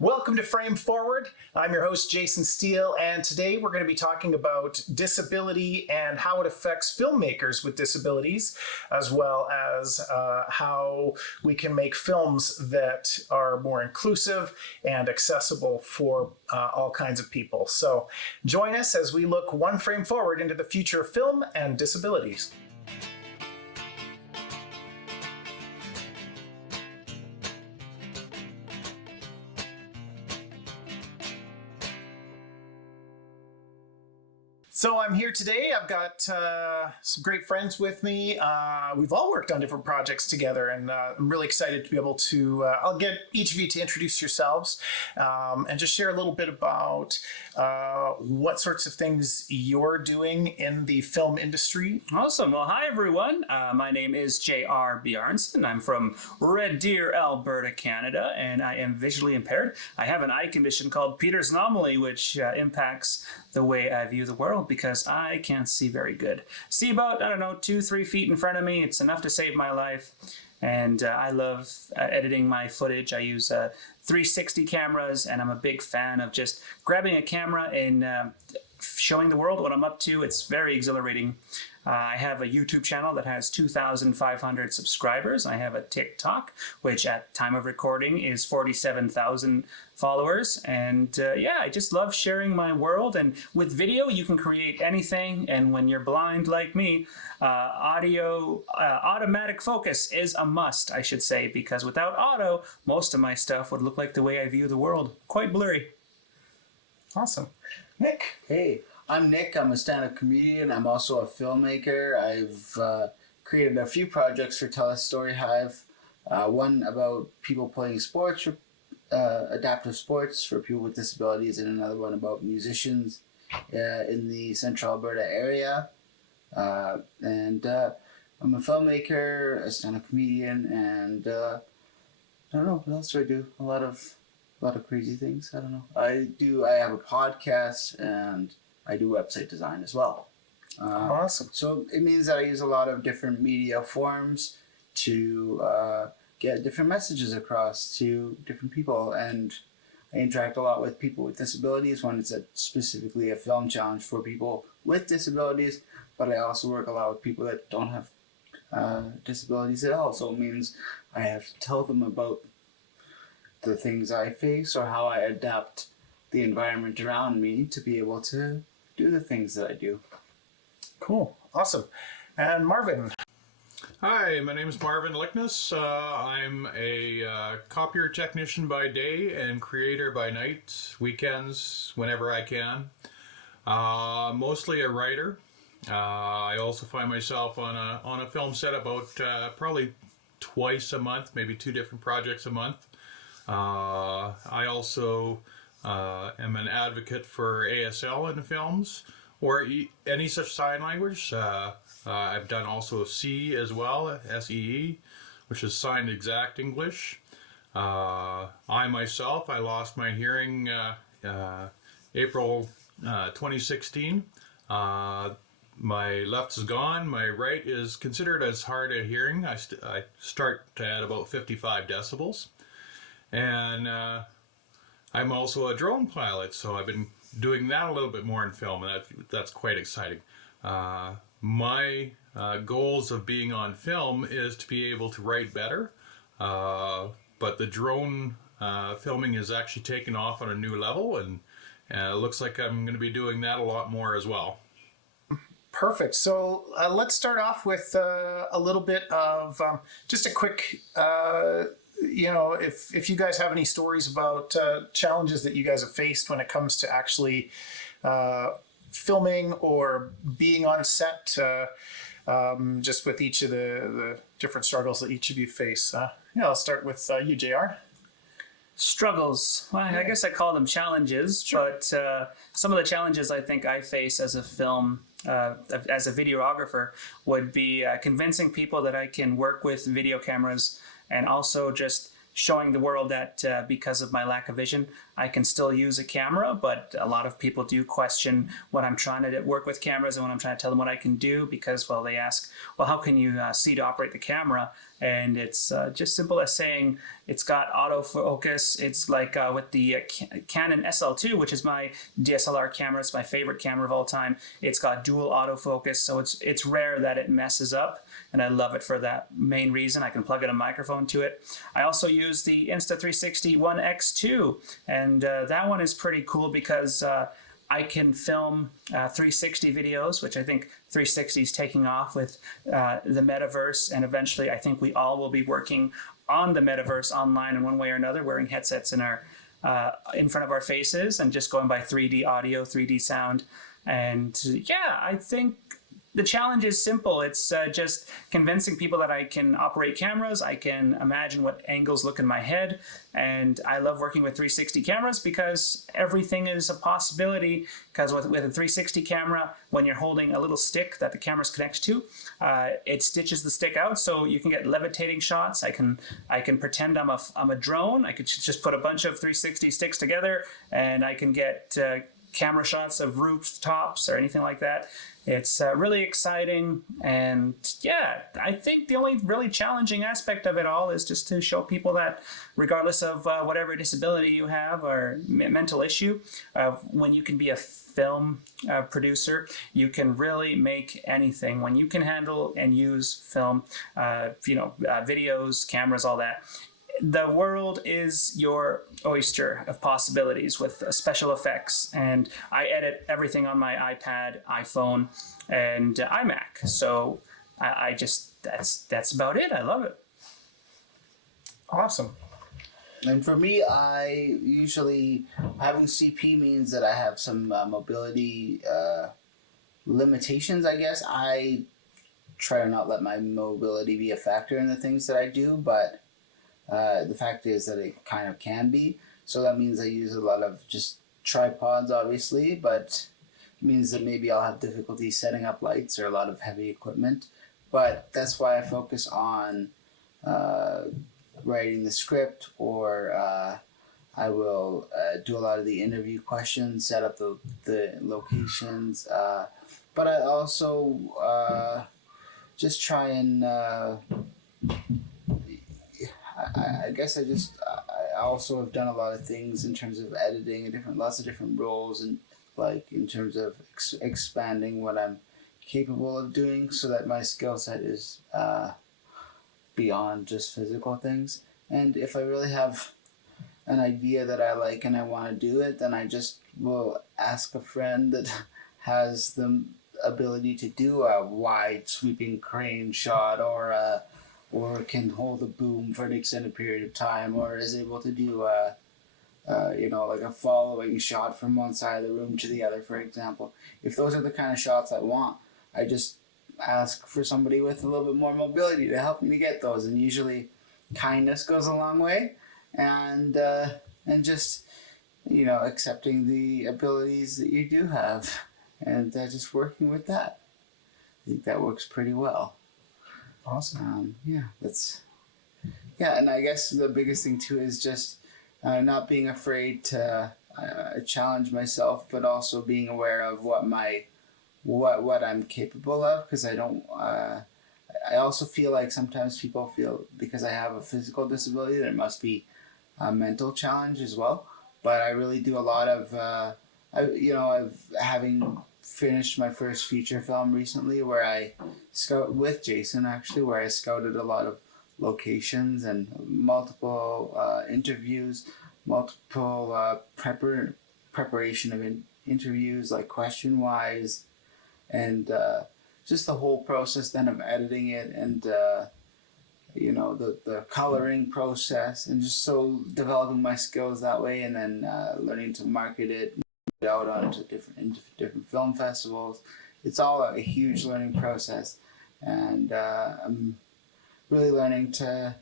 Welcome to Frame Forward. I'm your host, Jason Steele, and today we're going to be talking about disability and how it affects filmmakers with disabilities, as well as how we can make films that are more inclusive and accessible for all kinds of people. So join us as we look one frame forward into the future of film and disabilities. So I'm here today. I've got some great friends with me. We've all worked on different projects together, and I'm really excited to be able to, I'll get each of you to introduce yourselves and just share a little bit about what sorts of things you're doing in the film industry. Awesome. Well, hi, everyone. My name is J.R. Bjornson. I'm from Red Deer, Alberta, Canada, and I am visually impaired. I have an eye condition called Peter's Anomaly, which impacts the way I view the world because I can't see very good. See about, 2-3 feet in front of me. It's enough to save my life. And I love editing my footage. I use 360 cameras, and I'm a big fan of just grabbing a camera and showing the world what I'm up to. It's very exhilarating. I have a YouTube channel that has 2,500 subscribers. I have a TikTok, which at time of recording is 47,000 followers. And I just love sharing my world. And with video, you can create anything. And when you're blind like me, automatic focus is a must, I should say, because without auto, most of my stuff would look like the way I view the world. Quite blurry. Awesome. Niek. Hey, I'm Nick. I'm a stand-up comedian. I'm also a filmmaker. I've created a few projects for TELUS STORYHIVE. One about people playing sports, adaptive sports for people with disabilities, and another one about musicians in the central Alberta area. And I'm a filmmaker, a stand-up comedian, and I don't know, what else do I do? A lot of crazy things. I don't know. I have a podcast, and I do website design as well. Awesome. So it means that I use a lot of different media forms to get different messages across to different people, and I interact a lot with people with disabilities when it's specifically a film challenge for people with disabilities, but I also work a lot with people that don't have disabilities at all. So it means I have to tell them about the things I face or how I adapt the environment around me to be able to do the things that I do. Cool. Awesome. And Marvin. Hi, my name is Marven Likness. I'm a copier technician by day and creator by night, weekends, whenever I can. Mostly a writer. I also find myself on a film set about probably twice a month, maybe 2 different projects a month. I also am an advocate for ASL in films or any such sign language. I've done also C as well, SEE, which is Signed Exact English. I lost my hearing April 2016. My left is gone. My right is considered as hard of hearing. I start at about 55 decibels. And I'm also a drone pilot, so I've been doing that a little bit more in film, and that's quite exciting. My goals of being on film is to be able to write better, but the drone filming is actually taken off on a new level, and it looks like I'm going to be doing that a lot more as well. Perfect. So let's start off with a little bit of just a quick... if you guys have any stories about challenges that you guys have faced when it comes to actually filming or being on set, just with each of the different struggles that each of you face. I'll start with you, JR. Struggles. Well, I guess I call them challenges, sure. But some of the challenges I think I face as a film, as a videographer, would be convincing people that I can work with video cameras and also just showing the world that because of my lack of vision, I can still use a camera. But a lot of people do question when I'm trying to work with cameras and when I'm trying to tell them what I can do, because, well, they ask, well, how can you see to operate the camera? And it's just simple as saying it's got autofocus. It's like with the Canon SL2, which is my DSLR camera. It's my favorite camera of all time. It's got dual autofocus, so it's rare that it messes up, and I love it for that main reason. I can plug in a microphone to it. I also use the Insta360 ONE X2, and that one is pretty cool because I can film 360 videos, which I think 360 is taking off with the metaverse, and eventually I think we all will be working on the metaverse online in one way or another, wearing headsets in our in front of our faces and just going by 3D audio, 3D sound. And yeah, I think the challenge is simple. It's just convincing people that I can operate cameras. I can imagine what angles look in my head. And I love working with 360 cameras because everything is a possibility. Because with a 360 camera, when you're holding a little stick that the camera's connected to, it stitches the stick out so you can get levitating shots. I can pretend I'm a drone. I could just put a bunch of 360 sticks together and I can get camera shots of rooftops or anything like that. It's really exciting, and yeah, I think the only really challenging aspect of it all is just to show people that regardless of whatever disability you have or mental issue, when you can be a film producer, you can really make anything. When you can handle and use film, videos, cameras, all that, the world is your oyster of possibilities with special effects, and I edit everything on my iPad, iPhone, and iMac. So I just that's about it. I love it. Awesome. And for me, I usually having CP means that I have some mobility limitations. I guess I try to not let my mobility be a factor in the things that I do, but the fact is that it kind of can be. So that means I use a lot of just tripods, obviously, but it means that maybe I'll have difficulty setting up lights or a lot of heavy equipment. But that's why I focus on writing the script, or I will do a lot of the interview questions, set up the locations. But I also just try and I guess I also have done a lot of things in terms of editing and lots of different roles, and like in terms of expanding what I'm capable of doing so that my skill set is beyond just physical things. And if I really have an idea that I like and I want to do it, then I just will ask a friend that has the ability to do a wide sweeping crane shot, or can hold a boom for an extended period of time, or is able to do like a following shot from one side of the room to the other, for example. If those are the kind of shots I want, I just ask for somebody with a little bit more mobility to help me to get those, and usually kindness goes a long way, and just accepting the abilities that you do have, and just working with that. I think that works pretty well. Awesome. And I guess the biggest thing too is just not being afraid to challenge myself, but also being aware of what I'm capable of, because I don't. I also feel like sometimes people feel because I have a physical disability there must be a mental challenge as well. But I really do a lot of having finished my first feature film recently, where I with Jason actually, where I scouted a lot of locations and multiple interviews, multiple preparation of interviews, like question wise, and just the whole process then of editing it, and the coloring process, and just so developing my skills that way, and then learning to market it out onto different film festivals. It's all a huge learning process, and I'm really learning to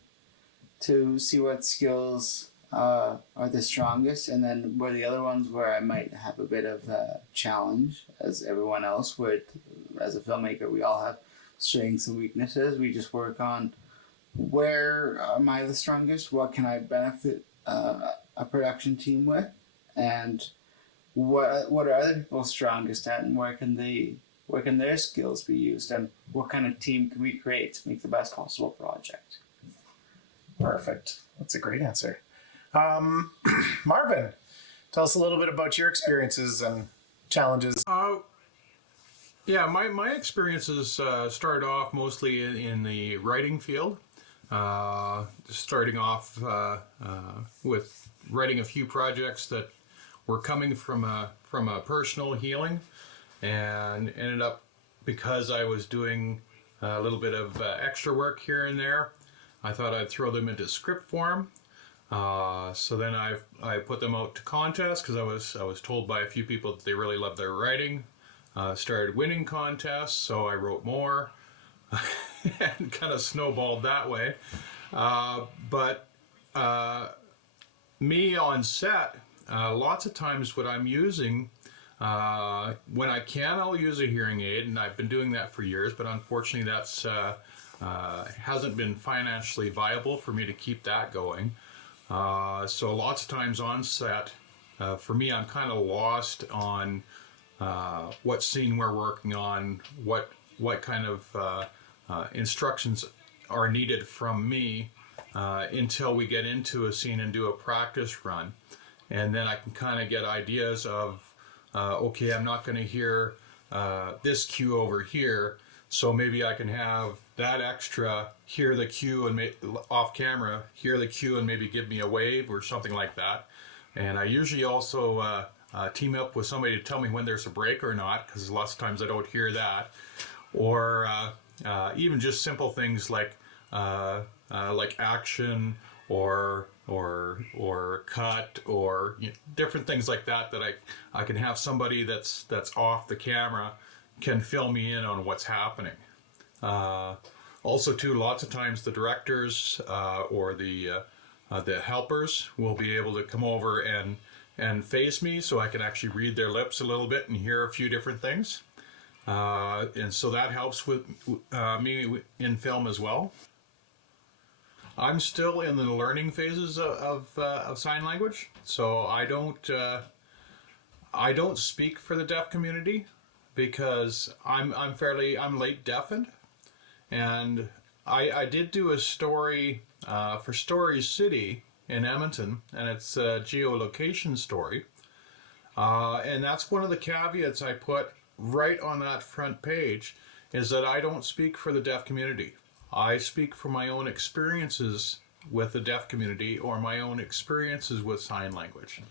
see what skills are the strongest, and then where the other ones where I might have a bit of a challenge, as everyone else would. As a filmmaker, we all have strengths and weaknesses. We just work on where am I the strongest? What can I benefit a production team with? And what are other people strongest at, and where can their skills be used, and what kind of team can we create to make the best possible project? Perfect. That's a great answer. Marvin, tell us a little bit about your experiences and challenges. Yeah, my experiences started off mostly in the writing field. Starting off with writing a few projects that were coming from a personal healing, and ended up, because I was doing a little bit of extra work here and there, I thought I'd throw them into script form. So then I put them out to contests because I was told by a few people that they really loved their writing. Started winning contests, so I wrote more, and kind of snowballed that way. But me on set, lots of times what I'm using, when I can, I'll use a hearing aid, and I've been doing that for years, but unfortunately that's hasn't been financially viable for me to keep that going. So lots of times on set, for me, I'm kind of lost on what scene we're working on, what kind of instructions are needed from me until we get into a scene and do a practice run. And then I can kind of get ideas of, okay, I'm not going to hear this cue over here, so maybe I can have that extra hear the cue and off camera, hear the cue and maybe give me a wave or something like that. And I usually also team up with somebody to tell me when there's a break or not, because lots of times I don't hear that. Or even just simple things like action or cut, or different things like that I can have somebody that's off the camera can fill me in on what's happening. Also too, lots of times the directors or the helpers will be able to come over and face me, so I can actually read their lips a little bit and hear a few different things. And so that helps with me in film as well. I'm still in the learning phases of sign language, so I don't speak for the deaf community because I'm late deafened, and I did do a story for Story City in Edmonton, and it's a geolocation story, and that's one of the caveats I put right on that front page, is that I don't speak for the deaf community. I speak for my own experiences with the deaf community, or my own experiences with sign language,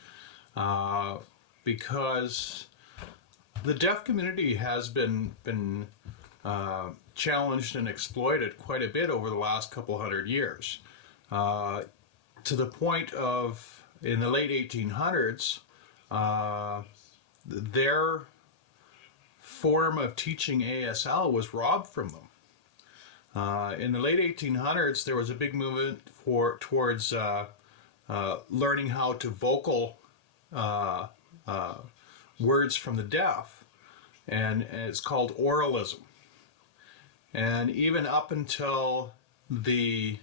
because the deaf community has been challenged and exploited quite a bit over the last couple hundred years, to the point of, in the late 1800s, their form of teaching ASL was robbed from them. In the late 1800s, there was a big movement towards learning how to vocal words from the deaf, and it's called oralism. And even up until the,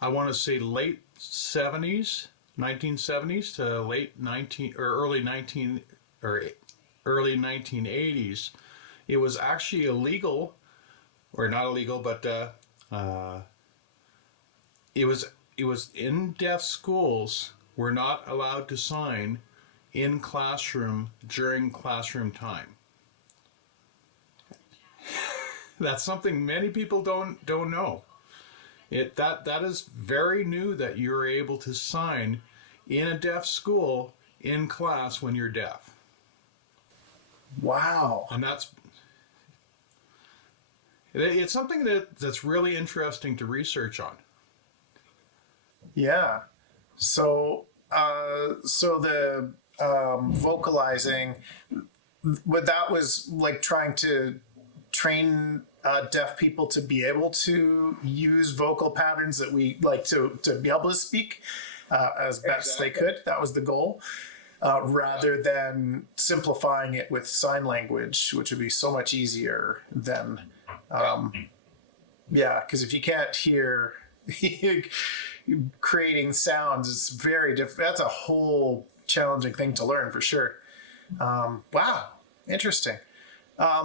I want to say, late 70s, 1970s to early 1980s, it was actually illegal, or not illegal, but it was in deaf schools were not allowed to sign in classroom during classroom time. That's something many people don't know. That is very new, that you're able to sign in a deaf school in class when you're deaf. Wow. And it's something that's really interesting to research on. Yeah. So the vocalizing, that was like trying to train deaf people to be able to use vocal patterns that we like to be able to speak as best they could. That was the goal. Rather than simplifying it with sign language, which would be so much easier than, because if you can't hear creating sounds is very different. That's a whole challenging thing to learn for sure. Wow, interesting. I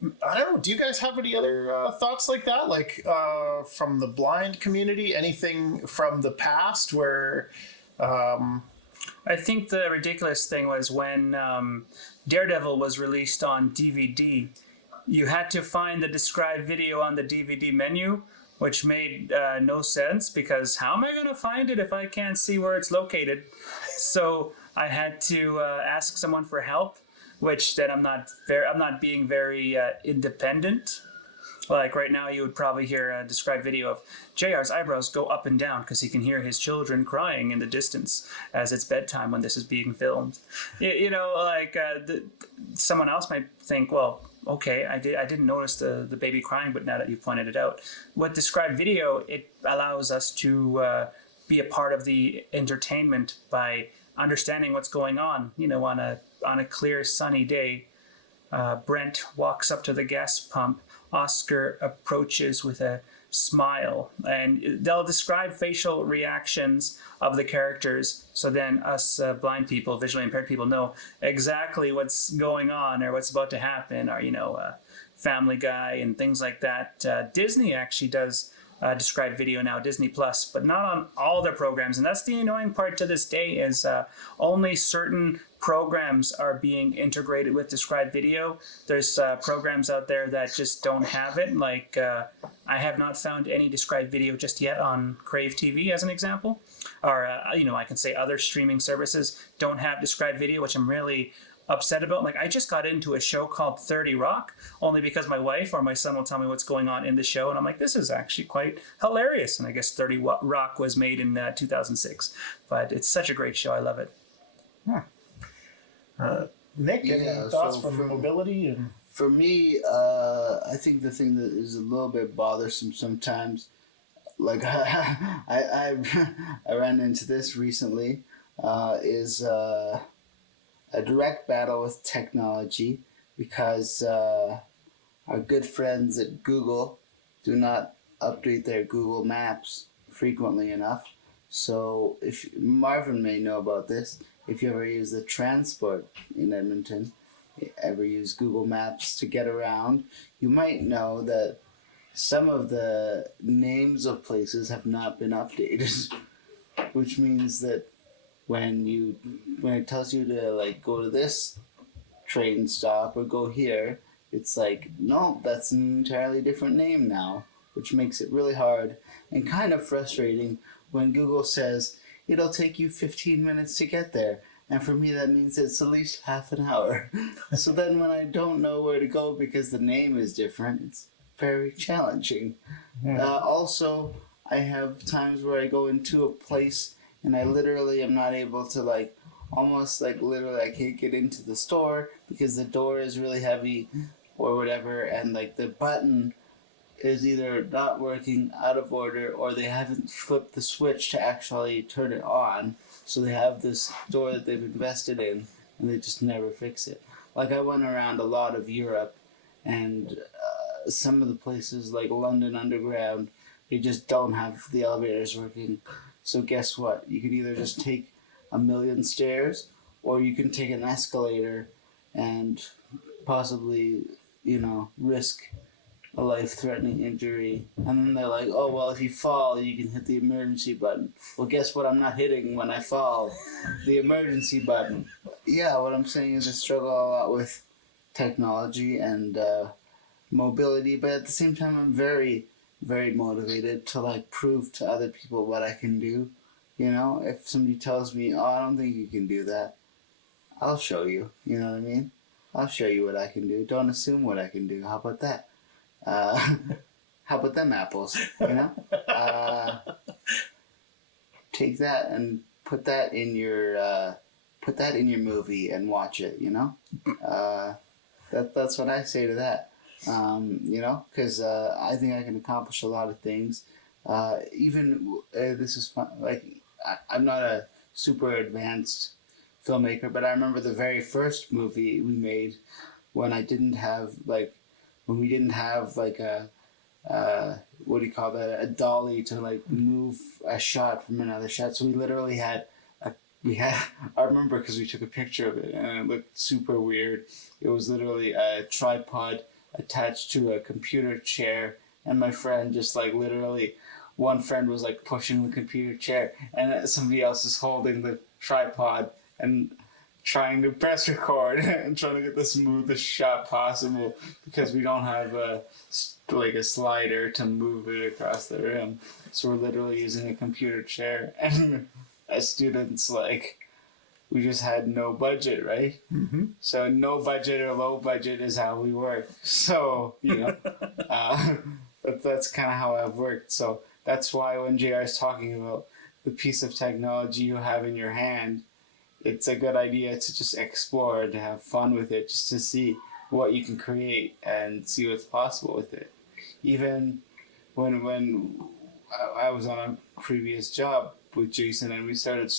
don't know. Do you guys have any other thoughts like that? Like from the blind community? Anything from the past where? I think the ridiculous thing was when Daredevil was released on DVD, you had to find the described video on the DVD menu, which made no sense because how am I going to find it if I can't see where it's located? So I had to ask someone for help, which then I'm not being very independent. Like right now, you would probably hear a described video of JR's eyebrows go up and down because he can hear his children crying in the distance as it's bedtime when this is being filmed. Someone else might think, well, okay, I didn't notice the baby crying, but now that you've pointed it out, with described video, it allows us to be a part of the entertainment by understanding what's going on. On a clear sunny day, Brent walks up to the gas pump. Oscar approaches with a smile, and they'll describe facial reactions of the characters, so then us blind people, visually impaired people, know exactly what's going on or what's about to happen, or Family Guy and things like that. Disney actually does describe video now, Disney Plus, but not on all their programs, and that's the annoying part to this day is only certain programs are being integrated with described video. There's programs out there that just don't have it. Like I have not found any described video just yet on Crave TV as an example. Or, I can say other streaming services don't have described video, which I'm really upset about. Like I just got into a show called 30 Rock only because my wife or my son will tell me what's going on in the show. And I'm like, this is actually quite hilarious. And I guess 30 Rock was made in 2006, but it's such a great show. I love it. Nick, any thoughts from mobility? And for me, I think the thing that is a little bit bothersome sometimes, like I ran into this recently, is a direct battle with technology because our good friends at Google do not update their Google Maps frequently enough. So if Marvin may know about this, if you ever use the transport in Edmonton, ever use Google Maps to get around, you might know that some of the names of places have not been updated, which means that when it tells you to like go to this train stop or go here, it's like, no, that's an entirely different name now, which makes it really hard and kind of frustrating when Google says it'll take you 15 minutes to get there. And for me, that means it's at least half an hour. So then when I don't know where to go because the name is different, it's very challenging. Also, I have times where I go into a place and I literally am not able to I can't get into the store because the door is really heavy or whatever, and like the button is either not working, out of order, or they haven't flipped the switch to actually turn it on. So they have this door that they've invested in and they just never fix it. Like I went around a lot of Europe, and some of the places like London Underground, they just don't have the elevators working. So guess what? You can either just take a million stairs, or you can take an escalator and possibly, risk a life-threatening injury. And then they're like, oh, well, if you fall, you can hit the emergency button. Well, guess what I'm not hitting when I fall? The emergency button. Yeah, what I'm saying is I struggle a lot with technology and mobility, but at the same time, I'm very, very motivated to prove to other people what I can do. If somebody tells me, oh, I don't think you can do that, I'll show you. You know what I mean? I'll show you what I can do. Don't assume what I can do. How about that? How about them apples? Take that and put that in your movie and watch it. That's what I say to that. Because I think I can accomplish a lot of things. This is fun. I'm not a super advanced filmmaker, but I remember the very first movie we made when we didn't have a what do you call that? A dolly to like move a shot from another shot. So we literally had I remember because we took a picture of it and it looked super weird. It was literally a tripod attached to a computer chair, and my friend just like literally, one friend was like pushing the computer chair and somebody else is holding the tripod and trying to press record and trying to get the smoothest shot possible because we don't have a slider to move it across the room. So we're literally using a computer chair, and as students, like, we just had no budget, right? Mm-hmm. So no budget or low budget is how we work. So, that's kind of how I've worked. So that's why when JR is talking about the piece of technology you have in your hand, it's a good idea to just explore, to have fun with it, just to see what you can create and see what's possible with it. Even when I was on a previous job with Jason and we started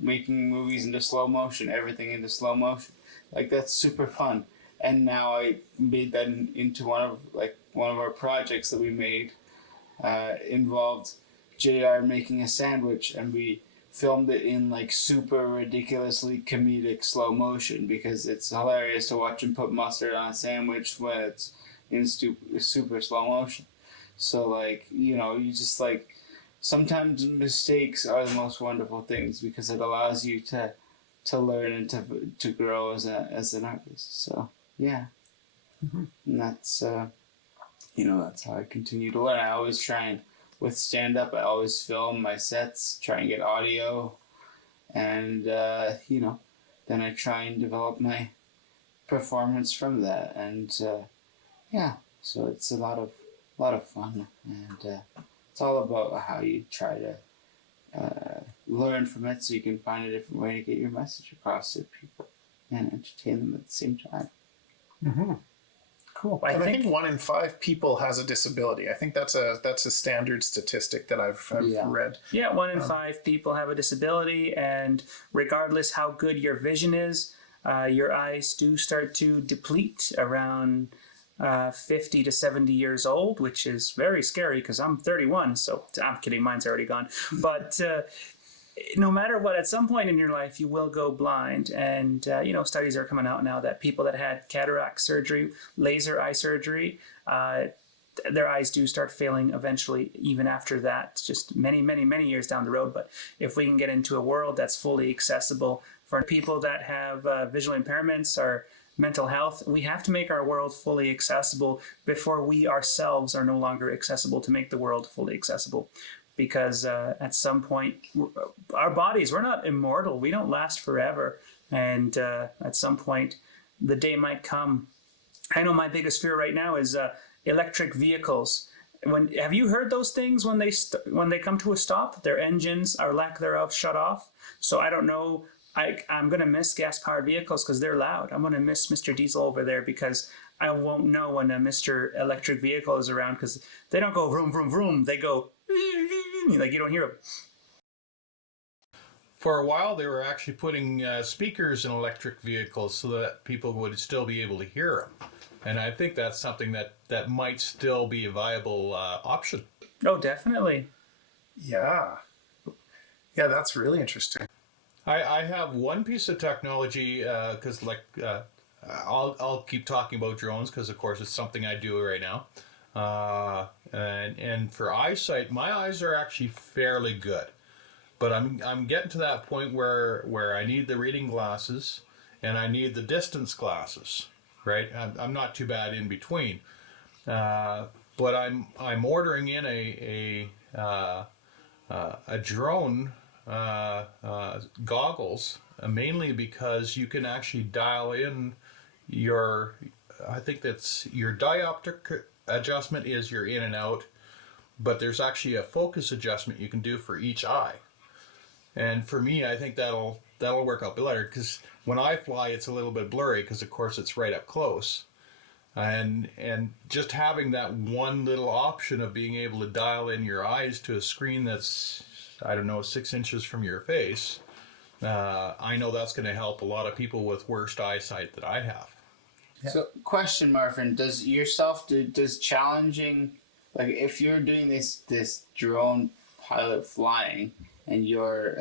making movies into slow motion, everything into slow motion, like that's super fun. And now I made that into one of our projects that we made involved JR making a sandwich, and we filmed it in like super ridiculously comedic slow motion because it's hilarious to watch him put mustard on a sandwich when it's in super slow motion. So like, you just like, sometimes mistakes are the most wonderful things because it allows you to learn and to grow as an artist. So yeah. Mm-hmm. And that's that's how I continue to learn. I always try and, with stand-up, I always film my sets, try and get audio, and then I try and develop my performance from that. And so it's a lot of fun, and it's all about how you try to learn from it so you can find a different way to get your message across to people and entertain them at the same time. Mm-hmm. Cool. I think 1 in 5 people has a disability. I think that's a standard statistic that I've read. Yeah, 1 in 5 people have a disability, and regardless how good your vision is, your eyes do start to deplete around 50 to 70 years old, which is very scary because I'm 31, so I'm kidding, mine's already gone. But no matter what, at some point in your life, you will go blind. And, studies are coming out now that people that had cataract surgery, laser eye surgery, their eyes do start failing eventually, even after that, just many, many, many years down the road. But if we can get into a world that's fully accessible for people that have visual impairments or mental health, we have to make our world fully accessible before we ourselves are no longer accessible to make the world fully accessible. Because at some point, our bodies, we're not immortal. We don't last forever. And at some point, the day might come. I know my biggest fear right now is electric vehicles. Have you heard those things when they come to a stop? Their engines, or lack thereof, shut off. So I don't know. I'm going to miss gas-powered vehicles because they're loud. I'm going to miss Mr. Diesel over there because I won't know when a Mr. Electric vehicle is around because they don't go vroom, vroom, vroom. They go... like you don't hear them. For a while, they were actually putting speakers in electric vehicles so that people would still be able to hear them. And I think that's something that might still be a viable option. Oh, definitely. Yeah. Yeah, that's really interesting. I have one piece of technology because I'll keep talking about drones because of course it's something I do right now. And for eyesight, my eyes are actually fairly good, but I'm getting to that point where I need the reading glasses and I need the distance glasses, right? I'm not too bad in between, but I'm ordering in a drone goggles mainly because you can actually dial in I think that's your dioptric adjustment is your in and out, but there's actually a focus adjustment you can do for each eye. And for me, I think that'll work out better because when I fly, it's a little bit blurry because of course it's right up close. And just having that one little option of being able to dial in your eyes to a screen that's, 6 inches from your face, I know that's going to help a lot of people with worst eyesight that I have. Yeah. So, question, Marvin, does challenging like if you're doing this drone pilot flying and you're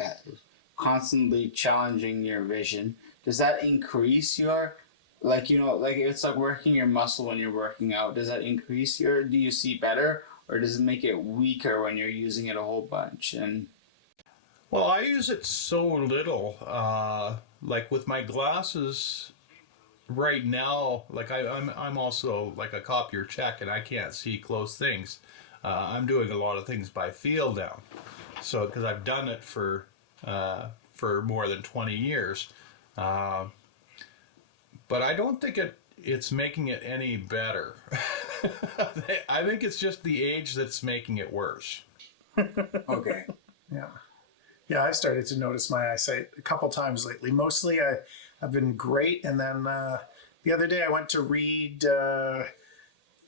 constantly challenging your vision, does that increase your, like, you know, like it's like working your muscle when you're working out? Does that increase your, do you see better, or does it make it weaker when you're using it a whole bunch? And Well, I use it so little. Like with my glasses right now, like I'm also like a copier Czech, and I can't see close things. I'm doing a lot of things by feel now. So because I've done it for more than 20 years, but I don't think it's making it any better. I think it's just the age that's making it worse. okay. Yeah. Yeah, I've started to notice my eyesight a couple times lately. Mostly I've been great. And then the other day I went to read, I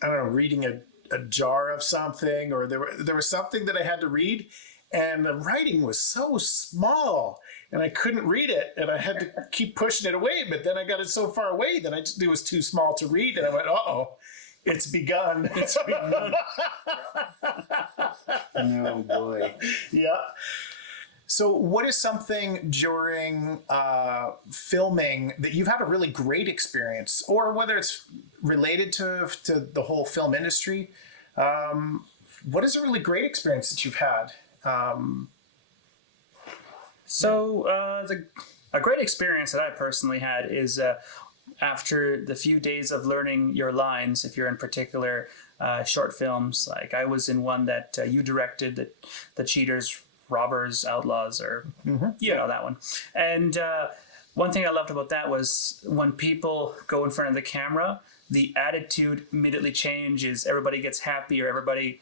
don't know, reading a jar of something, or there was something that I had to read, and the writing was so small and I couldn't read it, and I had to keep pushing it away. But then I got it so far away that it was too small to read, and I went, uh-oh, it's begun. It's begun. Oh boy. Yeah. So what is something during filming that you've had a really great experience, or whether it's related to the whole film industry? What is a really great experience that you've had? A great experience that I personally had is after the few days of learning your lines, if you're in particular short films. Like I was in one that you directed, the Cheaters, Robbers, Outlaws, or you know that one. And one thing I loved about that was when people go in front of the camera, the attitude immediately changes. Everybody gets happier. Everybody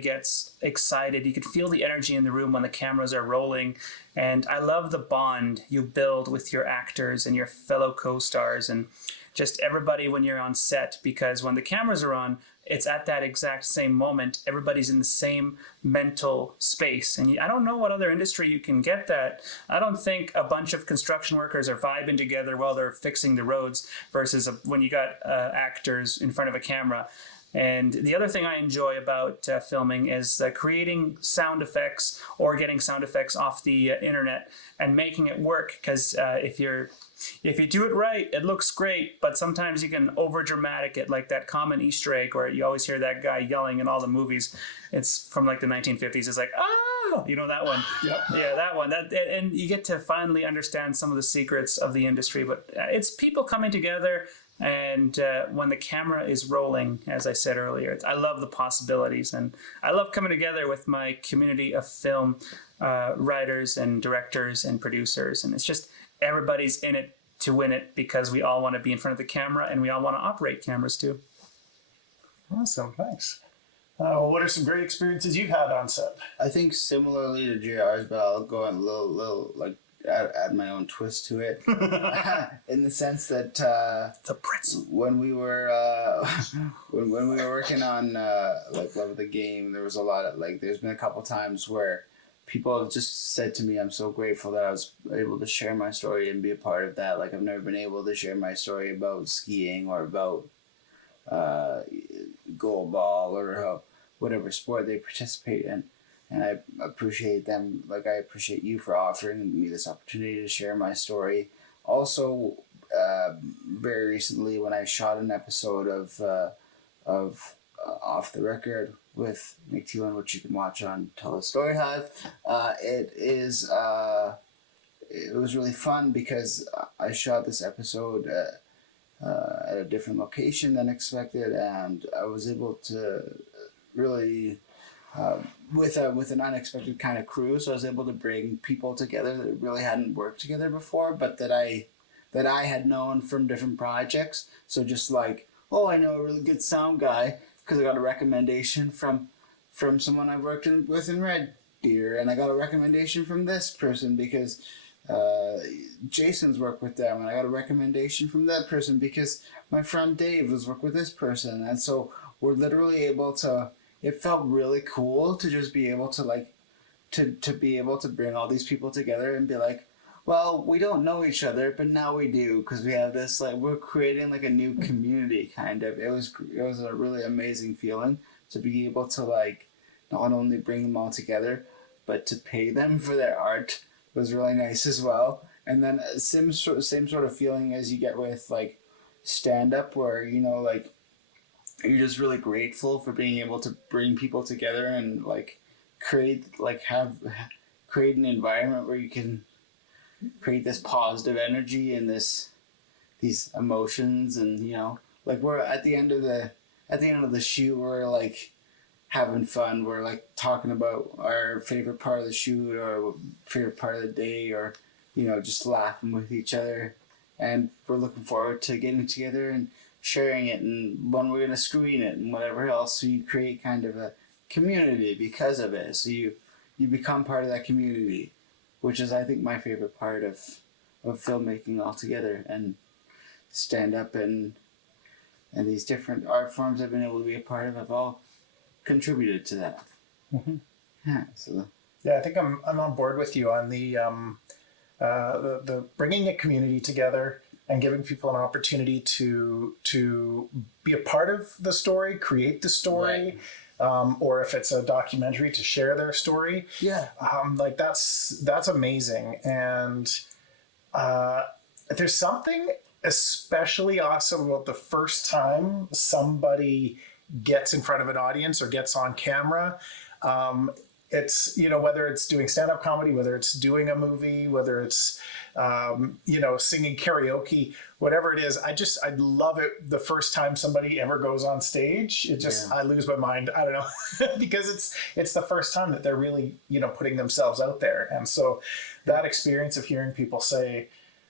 gets excited. You can feel the energy in the room when the cameras are rolling. And I love the bond you build with your actors and your fellow co-stars and just everybody when you're on set, because when the cameras are on, it's at that exact same moment. Everybody's in the same mental space. And I don't know what other industry you can get that. I don't think a bunch of construction workers are vibing together while they're fixing the roads versus when you got actors in front of a camera. And the other thing I enjoy about filming is creating sound effects or getting sound effects off the internet and making it work. Because if you do it right, it looks great, but sometimes you can over dramatic it, like that common Easter egg where you always hear that guy yelling in all the movies. It's from like the 1950s. It's like, ah, you know that one. Yep. Yeah, that one. And you get to finally understand some of the secrets of the industry. But it's people coming together. And when the camera is rolling, as I said earlier, I love the possibilities. And I love coming together with my community of film writers and directors and producers. And it's just everybody's in it to win it because we all want to be in front of the camera and we all want to operate cameras too. Awesome. Thanks. What are some great experiences you've had on set? I think similarly to JR's, but I'll go on a little like add my own twist to it, in the sense that The pretzel. when we were when we were working on like Love of the Game, there was a lot of like. There's been a couple times where people have just said to me, "I'm so grateful that I was able to share my story and be a part of that." Like I've never been able to share my story about skiing or about goalball or whatever sport they participate in. And I appreciate them, like I appreciate you for offering me this opportunity to share my story. Also, very recently when I shot an episode of Off the Record with Niek Theelen, which you can watch on TELUS STORYHIVE, it was really fun because I shot this episode at a different location than expected, and I was able to really with an unexpected kind of crew. So I was able to bring people together that really hadn't worked together before, but that I had known from different projects. So just like, oh, I know a really good sound guy because I got a recommendation from someone I worked with in Red Deer, and I got a recommendation from this person because Jason's worked with them, and I got a recommendation from that person because my friend Dave was worked with this person, and so we're literally able to. It felt really cool to just be able to like, to be able to bring all these people together and be like, well, we don't know each other, but now we do because we have this, like, we're creating like a new community kind of. It was a really amazing feeling to be able to like not only bring them all together, but to pay them for their art was really nice as well. And then same sort of feeling as you get with like stand up, where you know like you're just really grateful for being able to bring people together and like create an environment where you can create this positive energy and these emotions. And you know, like we're at the end of the shoot, we're like having fun, we're like talking about our favorite part of the shoot or favorite part of the day, or you know, just laughing with each other. And we're looking forward to getting together and sharing it and when we're going to screen it and whatever else. So you create kind of a community because of it. So you become part of that community, which is, I think, my favorite part of filmmaking altogether. And stand up and these different art forms I've been able to be a part of have all contributed to that. Mm-hmm. Yeah. So Yeah, I think I'm on board with you on the bringing a community together and giving people an opportunity to be a part of the story, create the story, right. Or if it's a documentary, to share their story. Yeah, like that's amazing. And there's something especially awesome about the first time somebody gets in front of an audience or gets on camera. It's, you know, whether it's doing stand-up comedy, whether it's doing a movie, whether it's, you know, singing karaoke, whatever it is. I love it the first time somebody ever goes on stage. It just, I lose my mind. I don't know, because it's the first time that they're really, you know, putting themselves out there. And so that experience of hearing people say,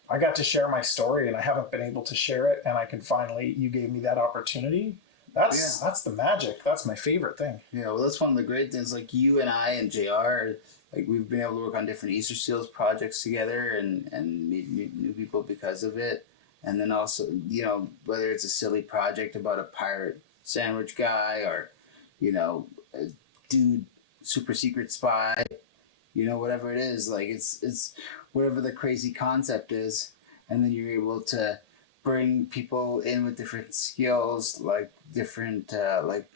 I got to share my story and I haven't been able to share it, and I can finally, you gave me that opportunity. That's the magic. That's my favorite thing. Yeah, well, that's one of the great things. Like you and I and JR, like we've been able to work on different Easter Seals projects together and meet new people because of it. And then also, you know, whether it's a silly project about a pirate sandwich guy or, you know, a dude super secret spy, you know, whatever it is, like it's whatever the crazy concept is, and then you're able to bring people in with different skills, like different, like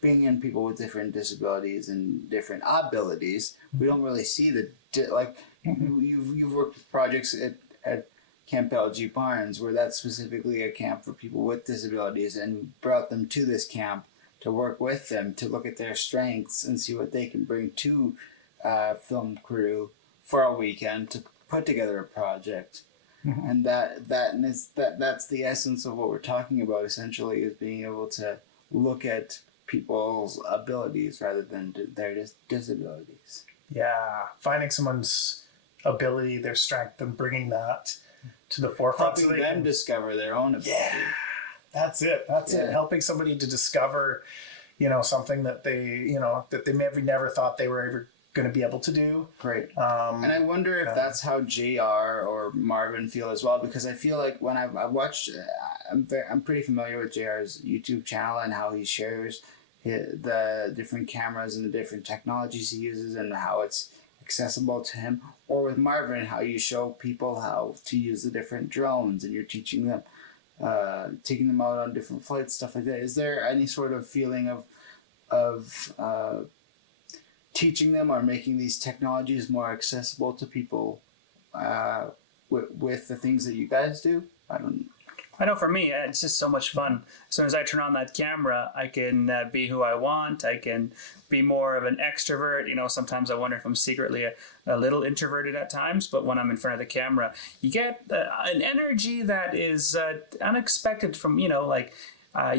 bringing in people with different disabilities and different abilities. We don't really see you've worked with projects at Camp LG Barnes, where that's specifically a camp for people with disabilities, and brought them to this camp to work with them, to look at their strengths and see what they can bring to film crew for a weekend to put together a project. Mm-hmm. And that's the essence of what we're talking about, essentially, is being able to look at people's abilities rather than their disabilities. Yeah, finding someone's ability, their strength, and bringing that to the forefront. Helping them discover their own ability. Yeah, that's it. That's it. Helping somebody to discover, you know, something that they maybe never thought they were ever going to be able to do. Great. And I wonder if that's how JR or Marvin feel as well, because I feel like when I've watched, I'm pretty familiar with JR's YouTube channel and how he shares the different cameras and the different technologies he uses and how it's accessible to him. Or with Marvin, how you show people how to use the different drones and you're teaching them, taking them out on different flights, stuff like that. Is there any sort of feeling of teaching them or making these technologies more accessible to people with the things that you guys do? I know for me, it's just so much fun. As soon as I turn on that camera, I can be who I want. I can be more of an extrovert. You know, sometimes I wonder if I'm secretly a little introverted at times, but when I'm in front of the camera, you get an energy that is unexpected from, you know, like, I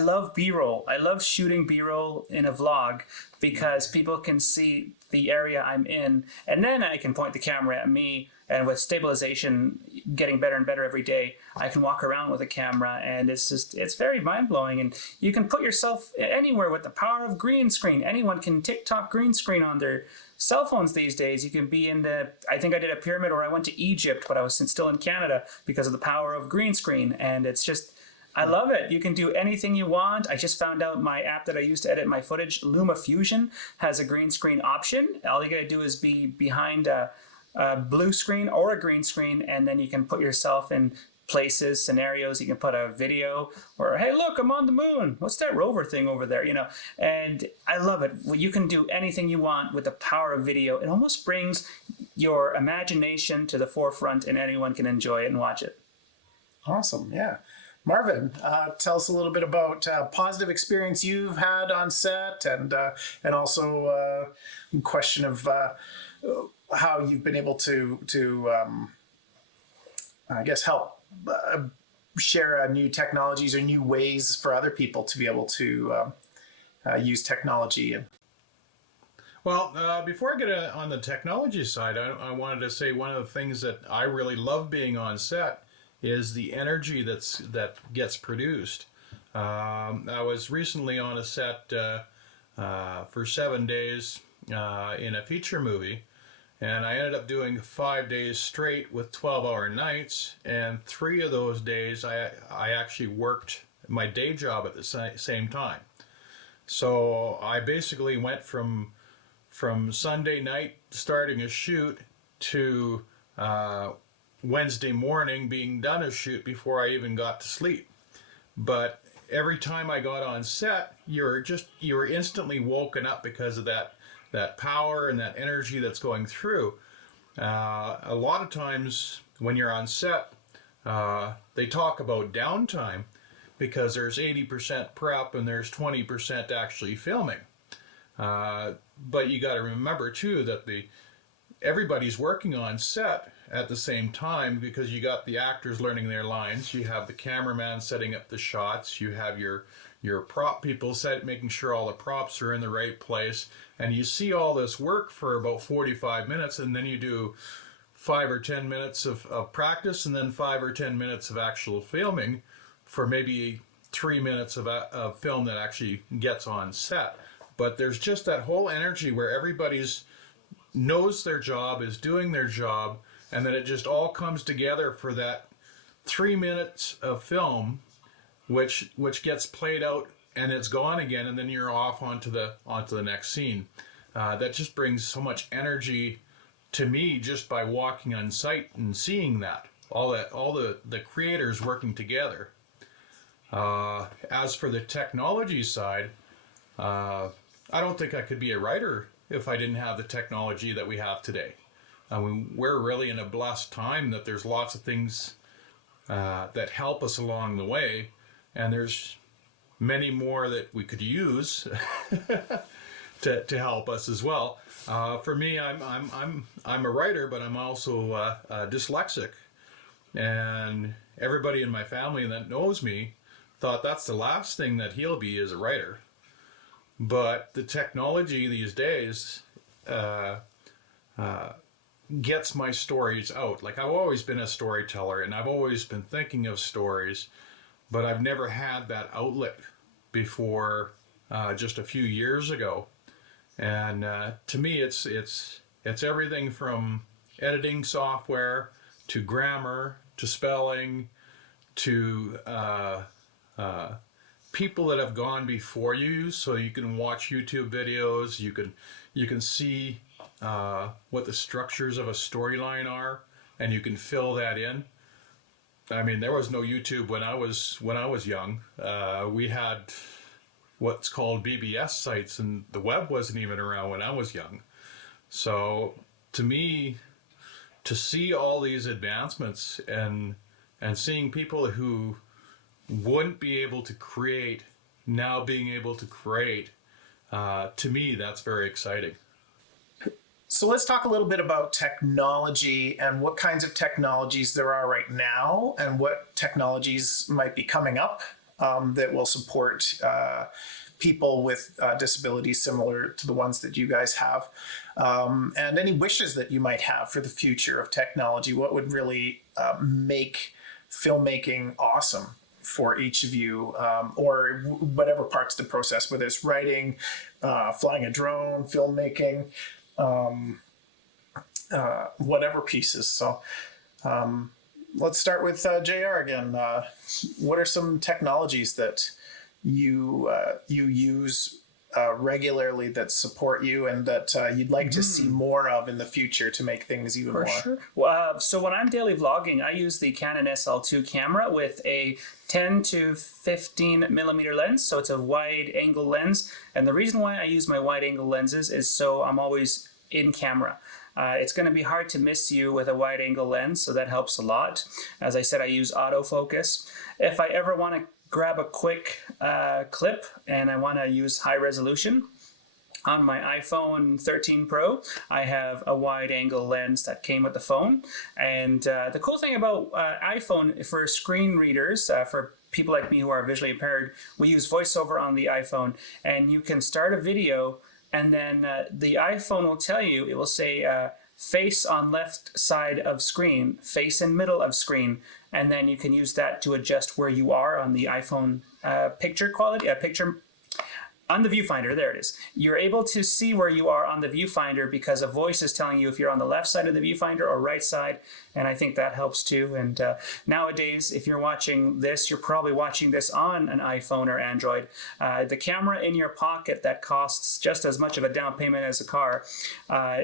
love B-roll. I love shooting B-roll in a vlog because people can see the area I'm in, and then I can point the camera at me, and with stabilization getting better and better every day, I can walk around with a camera, and it's very mind-blowing. And you can put yourself anywhere with the power of green screen. Anyone can TikTok green screen on their cell phones these days. You can be I think I did a pyramid where I went to Egypt, but I was still in Canada because of the power of green screen, and it's just, I love it. You can do anything you want. I just found out my app that I use to edit my footage, LumaFusion, has a green screen option. All you gotta do is be behind a blue screen or a green screen, and then you can put yourself in places, scenarios. You can put a video, or hey, look, I'm on the moon. What's that rover thing over there? And I love it. You can do anything you want with the power of video. It almost brings your imagination to the forefront, and anyone can enjoy it and watch it. Awesome. Yeah. Marvin, tell us a little bit about positive experience you've had on set, and also question of how you've been able to I guess help share new technologies or new ways for other people to be able to use technology. Well, before I get on the technology side, I wanted to say one of the things that I really love being on set is the energy that gets produced. I was recently on a set for 7 days in a feature movie, and I ended up doing 5 days straight with 12-hour nights, and 3 of those days I actually worked my day job at the same time. So I basically went from Sunday night starting a shoot to Wednesday morning being done a shoot before I even got to sleep. But every time I got on set, you were instantly woken up because of that power and that energy that's going through. A lot of times when you're on set, they talk about downtime because there's 80% prep and there's 20% actually filming. But you got to remember too that everybody's working on set at the same time, because you got the actors learning their lines, you have the cameraman setting up the shots, you have your prop people making sure all the props are in the right place, and you see all this work for about 45 minutes, and then you do 5 or 10 minutes of practice, and then 5 or 10 minutes of actual filming for maybe 3 minutes of film that actually gets on set. But there's just that whole energy where everybody's knows their job, is doing their job, and then it just all comes together for that 3 minutes of film, which gets played out and it's gone again, and then you're off onto the next scene. That just brings so much energy to me just by walking on site and seeing all the creators working together. As for the technology side, I don't think I could be a writer if I didn't have the technology that we have today. I mean, we're really in a blessed time that there's lots of things that help us along the way, and there's many more that we could use to help us as well. For me, I'm a writer, but I'm also dyslexic, and everybody in my family that knows me thought that's the last thing that he'll be is a writer. But the technology these days gets my stories out. Like, I've always been a storyteller, and I've always been thinking of stories, but I've never had that outlet before just a few years ago. And to me, it's everything from editing software to grammar to spelling to people that have gone before you, so you can watch YouTube videos, you can see what the structures of a storyline are, and you can fill that in. I mean, there was no YouTube when I was young. We had what's called BBS sites, and the web wasn't even around when I was young. So to me, to see all these advancements and seeing people who wouldn't be able to create now being able to create, to me, that's very exciting. So let's talk a little bit about technology and what kinds of technologies there are right now and what technologies might be coming up that will support people with disabilities similar to the ones that you guys have, and any wishes that you might have for the future of technology. What would really make filmmaking awesome for each of you, or whatever parts of the process, whether it's writing, flying a drone, filmmaking, whatever pieces. So let's start with JR again. What are some technologies that you use regularly that support you and that you'd like to see more of in the future to make things even For more? sure. So when I'm daily vlogging, I use the Canon SL2 camera with a 10 to 15 millimeter lens. So it's a wide angle lens. And the reason why I use my wide angle lenses is so I'm always in camera. It's going to be hard to miss you with a wide angle lens, so that helps a lot. As I said, I use autofocus. If I ever want to grab a quick clip and I want to use high resolution, on my iPhone 13 Pro, I have a wide angle lens that came with the phone. And the cool thing about iPhone for screen readers, for people like me who are visually impaired, we use VoiceOver on the iPhone, and you can start a video and then the iPhone will tell you, it will say face on left side of screen, face in middle of screen, and then you can use that to adjust where you are on the iPhone picture quality, picture on the viewfinder. There it is. You're able to see where you are on the viewfinder because a voice is telling you if you're on the left side of the viewfinder or right side, and I think that helps too. And nowadays, if you're watching this, you're probably watching this on an iPhone or Android. The camera in your pocket that costs just as much of a down payment as a car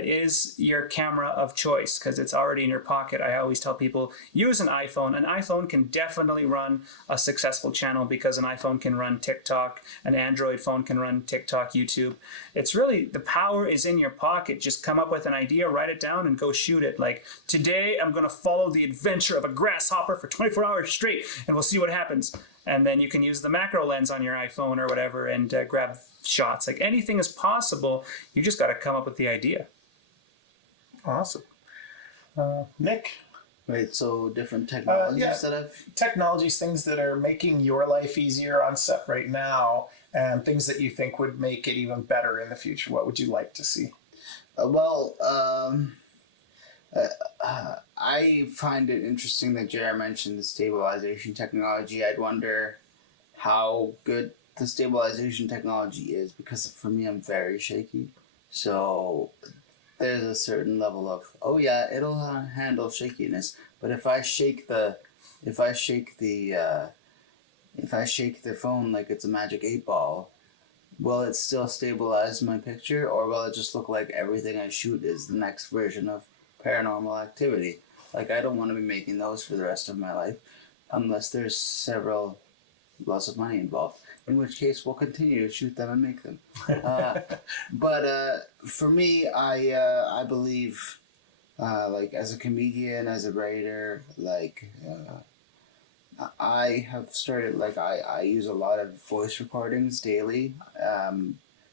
is your camera of choice because it's already in your pocket. I always tell people, use an iPhone. An iPhone can definitely run a successful channel because an iPhone can run TikTok, an Android phone can run TikTok, YouTube. It's really, the power is in your pocket. Just come up with an idea, write it down, and go shoot it. Like, today I'm going to follow the adventure of a grasshopper for 24 hours straight, and we'll see what happens. And then you can use the macro lens on your iPhone or whatever and grab shots. Like, anything is possible. You just got to come up with the idea. Awesome. Nick? Right, so different technologies that I've... Technologies, things that are making your life easier on set right now, and things that you think would make it even better in the future. What would you like to see? I find it interesting that JR mentioned the stabilization technology. I'd wonder how good the stabilization technology is because for me, I'm very shaky. So there's a certain level of, oh yeah, it'll handle shakiness. But if I shake the phone like it's a magic 8-ball, will it still stabilize my picture, or will it just look like everything I shoot is the next version of Paranormal Activity? Like, I don't want to be making those for the rest of my life unless there's lots of money involved, in which case we'll continue to shoot them and make them. But for me, I believe, like, as a comedian, as a writer, like, I have started, like, I use a lot of voice recordings daily,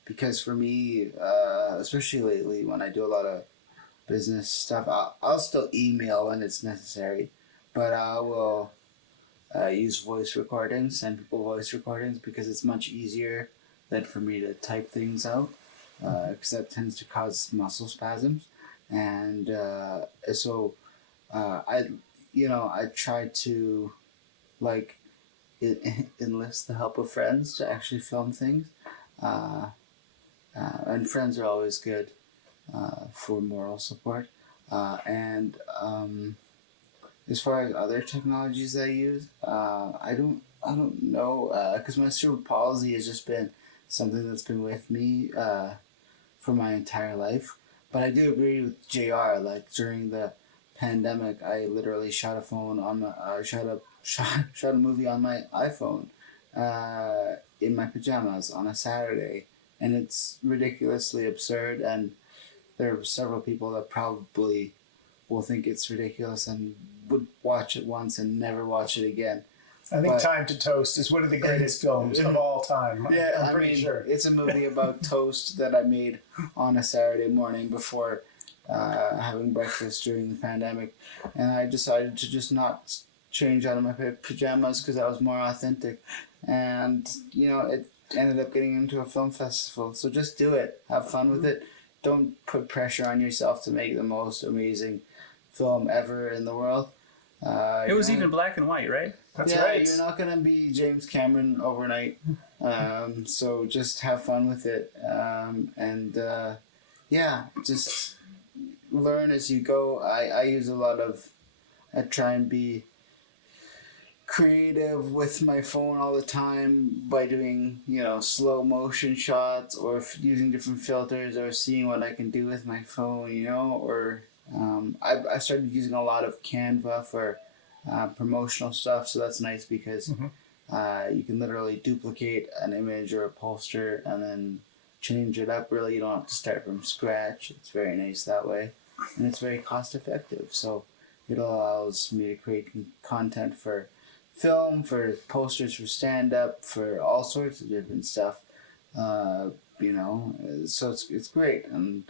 because for me, especially lately when I do a lot of business stuff, I'll still email when it's necessary, but I will use voice recordings, send people voice recordings, because it's much easier than for me to type things out, because that tends to cause muscle spasms, and so I try to, like, enlist the help of friends to actually film things, and friends are always good for moral support, and as far as other technologies I use, I don't know, because my cerebral palsy has just been something that's been with me for my entire life. But I do agree with JR. Like, during the pandemic, I literally shot a movie on my iPhone in my pajamas on a Saturday, and it's ridiculously absurd. And there are several people that probably will think it's ridiculous and would watch it once and never watch it again. I think Time to Toast is one of the greatest films of all time. Yeah, I'm pretty sure. It's a movie about toast that I made on a Saturday morning before having breakfast during the pandemic. And I decided to just not change out of my pajamas because that was more authentic. And, it ended up getting into a film festival. So just do it. Have fun with it. Don't put pressure on yourself to make the most amazing film ever in the world. It was even black and white, right? That's right. You're not gonna be James Cameron overnight, so just have fun with it, and just learn as you go. I use a lot of, I try and be creative with my phone all the time by doing, slow motion shots, or using different filters, or seeing what I can do with my phone, or I started using a lot of Canva for promotional stuff, so that's nice because you can literally duplicate an image or a poster and then change it up. Really, you don't have to start from scratch. It's very nice that way, and it's very cost effective, so it allows me to create content for film, for posters, for stand-up, for all sorts of different stuff, so it's great. And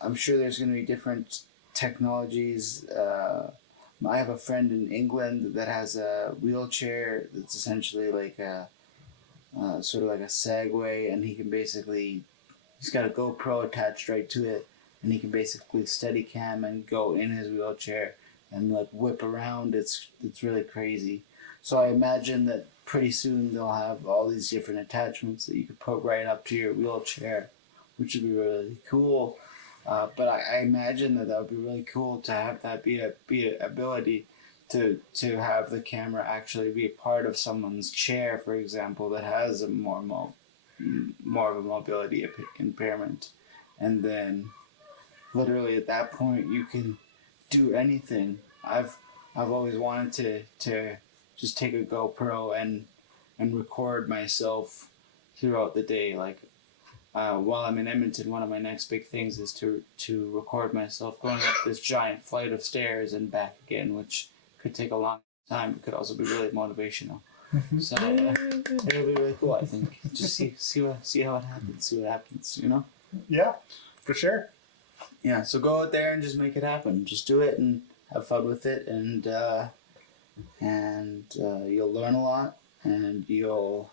I'm sure there's going to be different technologies. I have a friend in England that has a wheelchair that's essentially like a sort of like a Segway, and he's got a GoPro attached right to it, and he can basically steady cam and go in his wheelchair and like whip around. It's really crazy. So I imagine that pretty soon they'll have all these different attachments that you could put right up to your wheelchair, which would be really cool. But I imagine that would be really cool to have that be an ability to have the camera actually be a part of someone's chair, for example, that has a more of a mobility impairment, and then literally at that point you can do anything. I've always wanted to just take a GoPro and record myself throughout the day. Like while I'm in Edmonton, one of my next big things is to record myself going up this giant flight of stairs and back again, which could take a long time, but could also be really motivational. So it'll be really cool, I think. Just see how it happens. See what happens. Yeah, for sure. Yeah, so go out there and just make it happen. Just do it and have fun with it, and you'll learn a lot, and you'll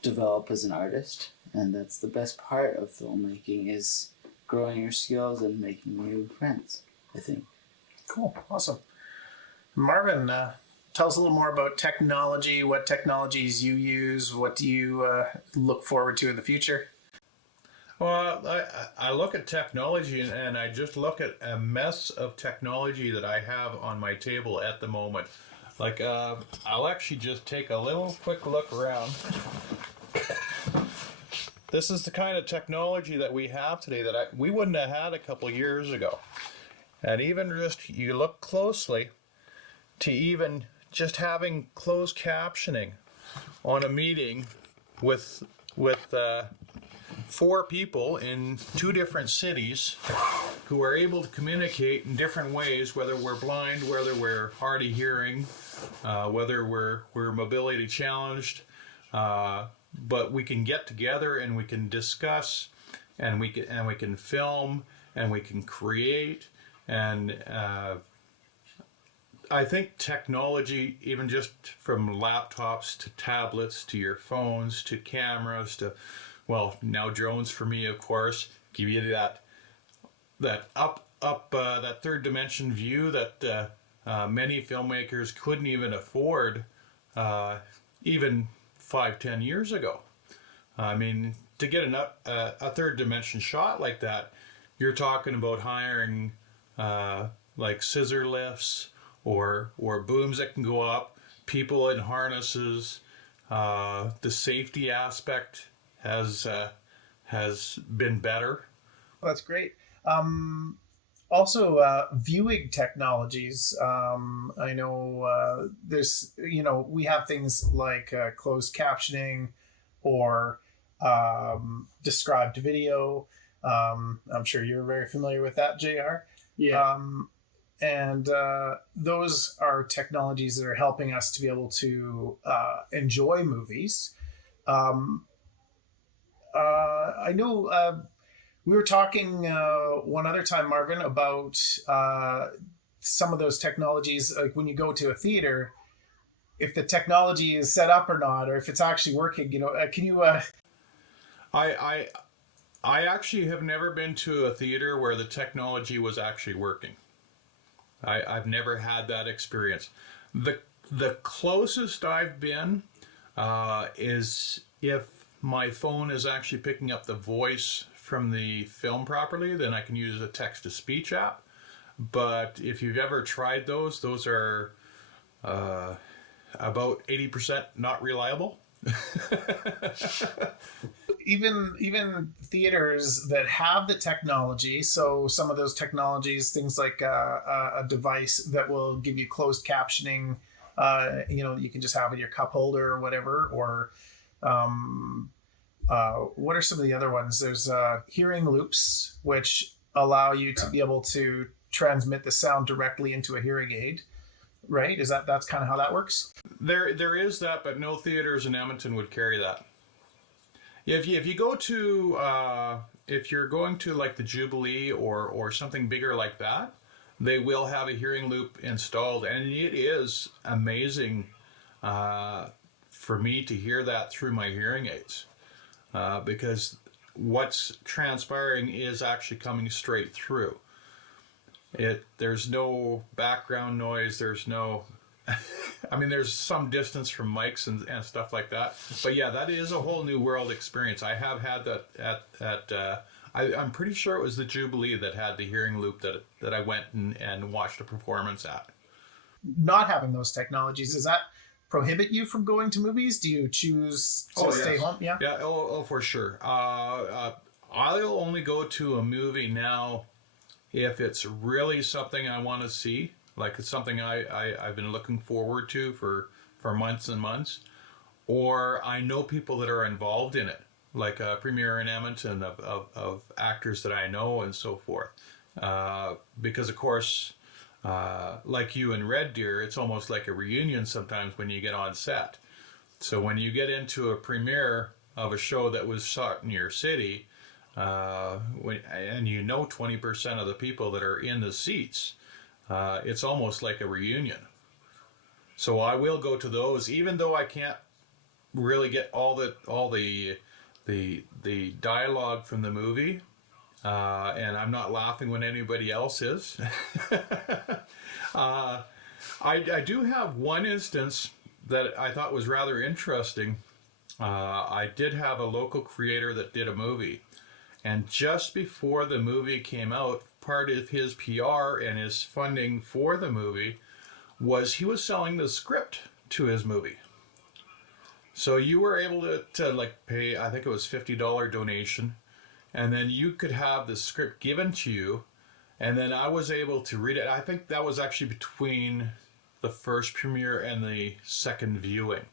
develop as an artist. And that's the best part of filmmaking, is growing your skills and making new friends, I think. Cool. Awesome. Marvin, tell us a little more about technology, what technologies you use, what do you look forward to in the future? Well, I look at technology and I just look at a mess of technology that I have on my table at the moment. Like, I'll actually just take a little quick look around. This is the kind of technology that we have today that we wouldn't have had a couple of years ago. And even just, you look closely to even just having closed captioning on a meeting with 4 people in 2 different cities who are able to communicate in different ways, whether we're blind, whether we're hard of hearing, whether we're mobility challenged, but we can get together and we can discuss, and we can film, and we can create. And I think technology, even just from laptops to tablets to your phones to cameras to, well, now drones for me, of course, give you that that third dimension view that many filmmakers couldn't even afford even 5-10 years ago. I mean, to get a third dimension shot like that, you're talking about hiring like scissor lifts or booms that can go up, people in harnesses. The safety aspect has been better. Well, that's great. Also, viewing technologies. I know there's, we have things like closed captioning or described video. I'm sure you're very familiar with that, JR. Yeah. And those are technologies that are helping us to be able to enjoy movies. I know we were talking one other time, Marvin, about some of those technologies, like when you go to a theater, if the technology is set up or not, or if it's actually working. Can you? I actually have never been to a theater where the technology was actually working. I've never had that experience. The closest I've been is if my phone is actually picking up the voice from the film properly, then I can use a text-to-speech app. But if you've ever tried those are about 80% not reliable. Even theaters that have the technology, so some of those technologies, things like a device that will give you closed captioning, you can just have in your cup holder or whatever, or what are some of the other ones? There's hearing loops, which allow you to be able to transmit the sound directly into a hearing aid, right? That's kind of how that works? There is that, but no theaters in Edmonton would carry that. If you go to if you're going to like the Jubilee or something bigger like that, they will have a hearing loop installed, and it is amazing for me to hear that through my hearing aids, because what's transpiring is actually coming straight through. There's no background noise. There's no I mean, there's some distance from mics and stuff like that. But yeah, that is a whole new world experience. I have had that at I'm pretty sure it was the Jubilee that had the hearing loop that I went and watched a performance at. Not having those technologies, does that prohibit you from going to movies? Do you choose to stay home? Yeah. Yeah. Oh, for sure. I'll only go to a movie now if it's really something I want to see. Like it's something I've been looking forward to for months and months, or I know people that are involved in it, like a premiere in Edmonton of actors that I know and so forth. Because of course, like you and Red Deer, it's almost like a reunion sometimes when you get on set. So when you get into a premiere of a show that was shot in your city, and 20% of the people that are in the seats, it's almost like a reunion. So I will go to those, even though I can't really get all the dialogue from the movie, and I'm not laughing when anybody else is. I do have one instance that I thought was rather interesting. I did have a local creator that did a movie, and just before the movie came out, part of his PR and his funding for the movie was he was selling the script to his movie. So you were able to like pay, I think it was $50 donation, and then you could have the script given to you, and then I was able to read it. I think that was actually between the first premiere and the second viewing.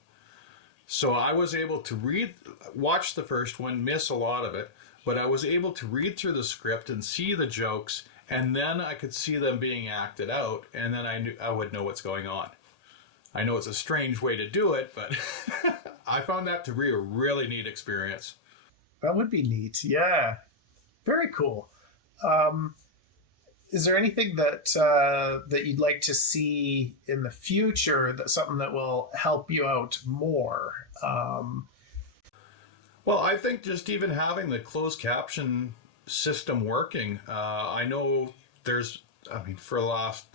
So I was able to watch the first one, miss a lot of it, but I was able to read through the script and see the jokes, and then I could see them being acted out, and then I would know what's going on. I know it's a strange way to do it, but I found that to be a really neat experience. That would be neat. Yeah. Very cool. Is there anything that you'd like to see in the future, something that will help you out more? Well, I think just even having the closed caption system working, I know for the last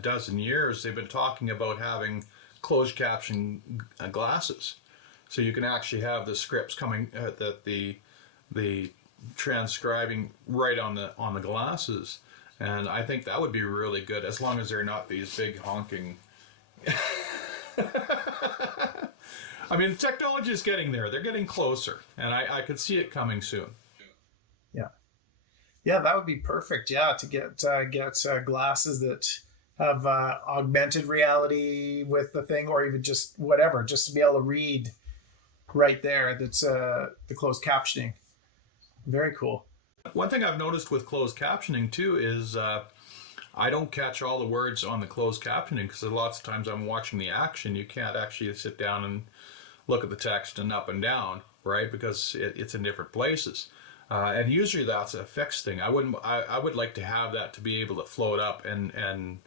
dozen years, they've been talking about having closed caption glasses. So you can actually have the scripts coming, the transcribing right on the glasses. And I think that would be really good, as long as they're not these big honking... I mean, technology is getting there. They're getting closer, and I could see it coming soon. Yeah, that would be perfect. Yeah, to get glasses that have augmented reality with the thing, or even just whatever, just to be able to read right there. That's the closed captioning. Very cool. One thing I've noticed with closed captioning too is I don't catch all the words on the closed captioning, because lots of times I'm watching the action. You can't actually sit down and look at the text and up and down, right? Because it's in different places. And usually that's a fixed thing. I would like to have that, to be able to float up and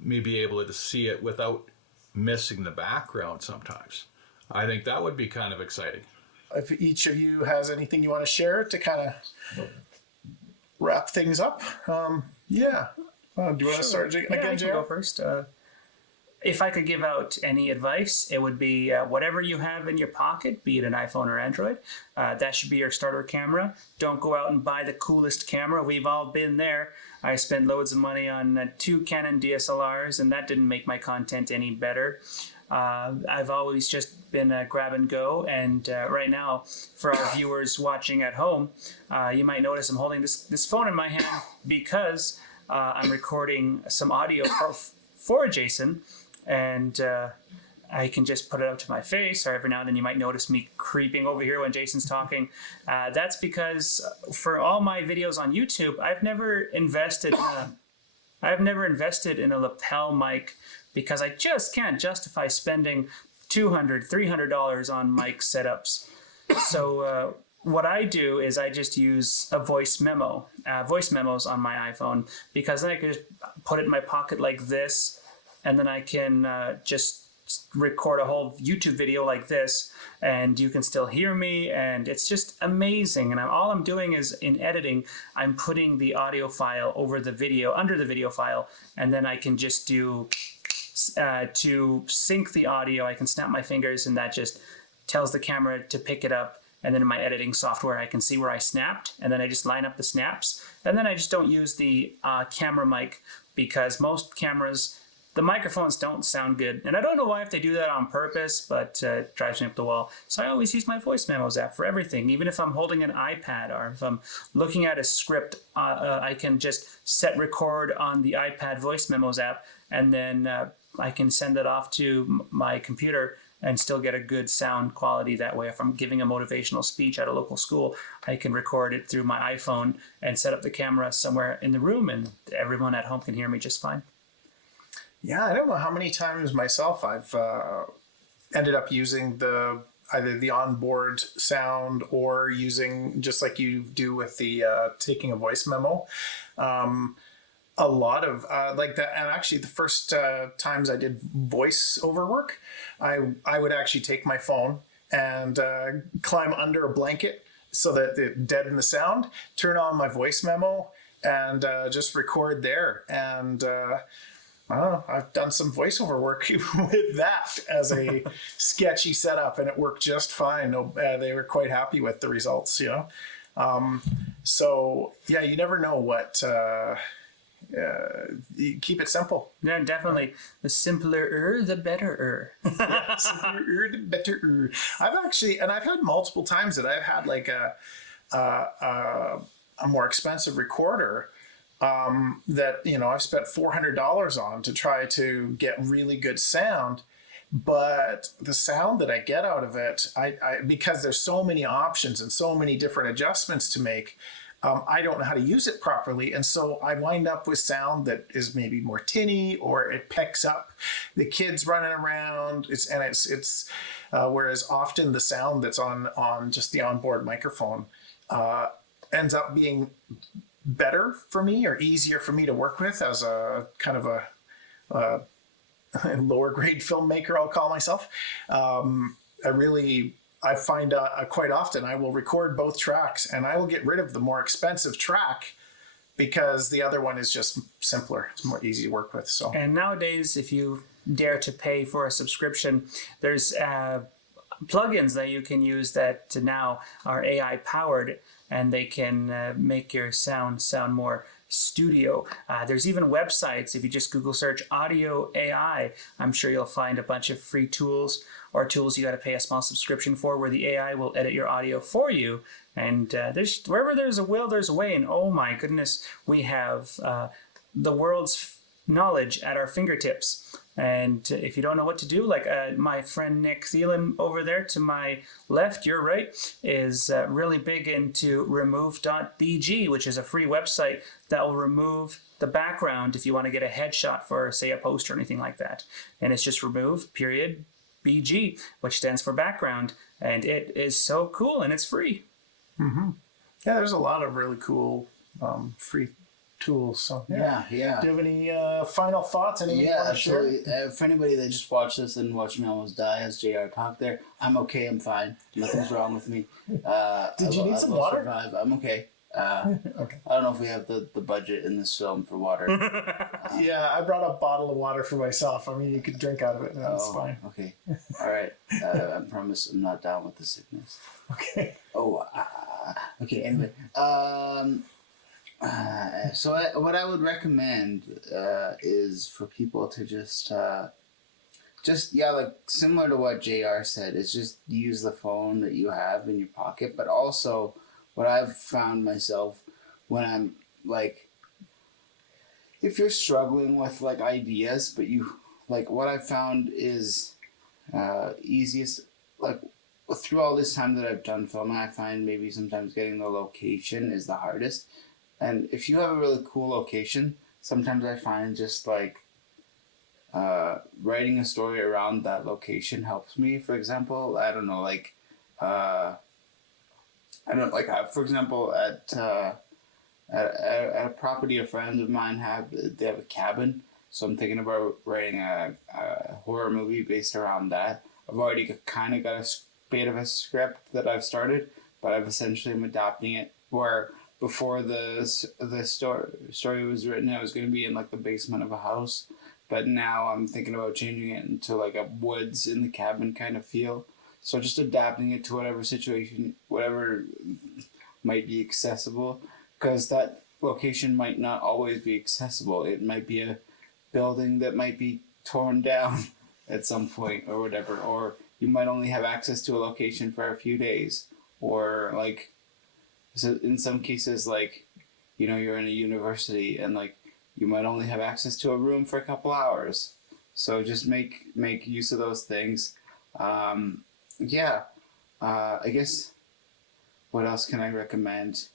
me be able to see it without missing the background sometimes. I think that would be kind of exciting. If each of you has anything you want to share to kind of wrap things up. Do you want to start again, I can JR? go first. if I could give out any advice, it would be whatever you have in your pocket, be it an iPhone or Android, that should be your starter camera. Don't go out and buy the coolest camera. We've all been there. I spent loads of money on 2 Canon DSLRs, and that didn't make my content any better. I've always just been a grab and go, and right now, for our viewers watching at home, you might notice I'm holding this phone in my hand because I'm recording some audio for Jason, and I can just put it up to my face, or every now and then you might notice me creeping over here when Jason's talking. That's because for all my videos on YouTube, I've never invested in a lapel mic because I just can't justify spending $200, $300 on mic setups. So what I do is I just use a voice memos on my iPhone, because then I can just put it in my pocket like this, and then I can just record a whole YouTube video like this, and you can still hear me, and it's just amazing. And all I'm doing is, in editing, I'm putting the audio file over the video, under the video file, and then I can just do to sync the audio, I can snap my fingers, and that just tells the camera to pick it up. And then in my editing software, I can see where I snapped, and then I just line up the snaps. And then I just don't use the camera mic, because most cameras, the microphones don't sound good. And I don't know why, if they do that on purpose, but it drives me up the wall. So I always use my voice memos app for everything. Even if I'm holding an iPad, or if I'm looking at a script, I can just set record on the iPad voice memos app, and then I can send it off to my computer and still get a good sound quality that way. If I'm giving a motivational speech at a local school, I can record it through my iPhone and set up the camera somewhere in the room, and everyone at home can hear me just fine. Yeah, I don't know how many times myself I've ended up using either the onboard sound, or using, just like you do with the taking a voice memo. A lot of like that, and actually the first times I did voiceover work, I would actually take my phone and climb under a blanket so that it deadened the sound, turn on my voice memo, and just record there. And I don't know, I've done some voiceover work with that as a sketchy setup, and it worked just fine. They were quite happy with the results, you know. So yeah, you never know what. You keep it simple. Yeah, definitely. The simpler, the better. Simpler, the better. I've had multiple times that I've had like a more expensive recorder that, you know, I've spent $400 on to try to get really good sound. But the sound that I get out of it, I because there's so many options and so many different adjustments to make, I don't know how to use it properly. And so I wind up with sound that is maybe more tinny, or it picks up the kids running around. Whereas often the sound that's on just the onboard microphone ends up being better for me, or easier for me to work with as a kind of a lower grade filmmaker, I'll call myself. I find quite often I will record both tracks, and I will get rid of the more expensive track because the other one is just simpler. It's more easy to work with. So, and nowadays, if you dare to pay for a subscription, there's plugins that you can use that now are AI powered, and they can make your sound more studio. There's even websites. If you just Google search audio AI, I'm sure you'll find a bunch of free tools, or tools you got to pay a small subscription for, where the AI will edit your audio for you. And wherever there's a will, there's a way. And oh my goodness, we have the world's knowledge at our fingertips. And if you don't know what to do, like my friend Niek Theelen over there to my left, your right, is really big into remove.bg, which is a free website that will remove the background if you want to get a headshot for, say, a post or anything like that. And it's just remove.bg, which stands for background. And it is so cool, and it's free. Mm-hmm. Yeah, there's a lot of really cool free tools. So yeah. Do you have any final thoughts? Anything you want to share? Absolutely. For anybody that just watched this and watched me almost die as JR talked there, I'm okay. I'm fine. Nothing's wrong with me. Did you need some water? Survive. I'm okay. Okay. I don't know if we have the budget in this film for water. Yeah, I brought a bottle of water for myself. I mean, you could drink out of it, and that's fine. Okay. All right. I promise I'm not down with the sickness. Okay. Oh, okay. Anyway, what I would recommend is for people to just like similar to what JR said, is just use the phone that you have in your pocket. But also, what I've found myself when I'm like, if you're struggling with like ideas, but you like what I've found is easiest like. Through all this time that I've done filming, I find maybe sometimes getting the location is the hardest. And if you have a really cool location, sometimes I find just like writing a story around that location helps me. For example, I don't know, like, for example, at a property a friend of mine they have a cabin. So I'm thinking about writing a horror movie based around that. I've already kind of got a bit of a script that I've started, but I've essentially am adapting it where before the story was written, it was going to be in like the basement of a house, but now I'm thinking about changing it into like a woods in the cabin kind of feel. So just adapting it to whatever situation, whatever might be accessible, because that location might not always be accessible. It might be a building that might be torn down at some point or whatever, or you might only have access to a location for a few days, or like, so in some cases, like, you know, you're in a university and like you might only have access to a room for a couple hours. So just make use of those things. I guess what else can I recommend?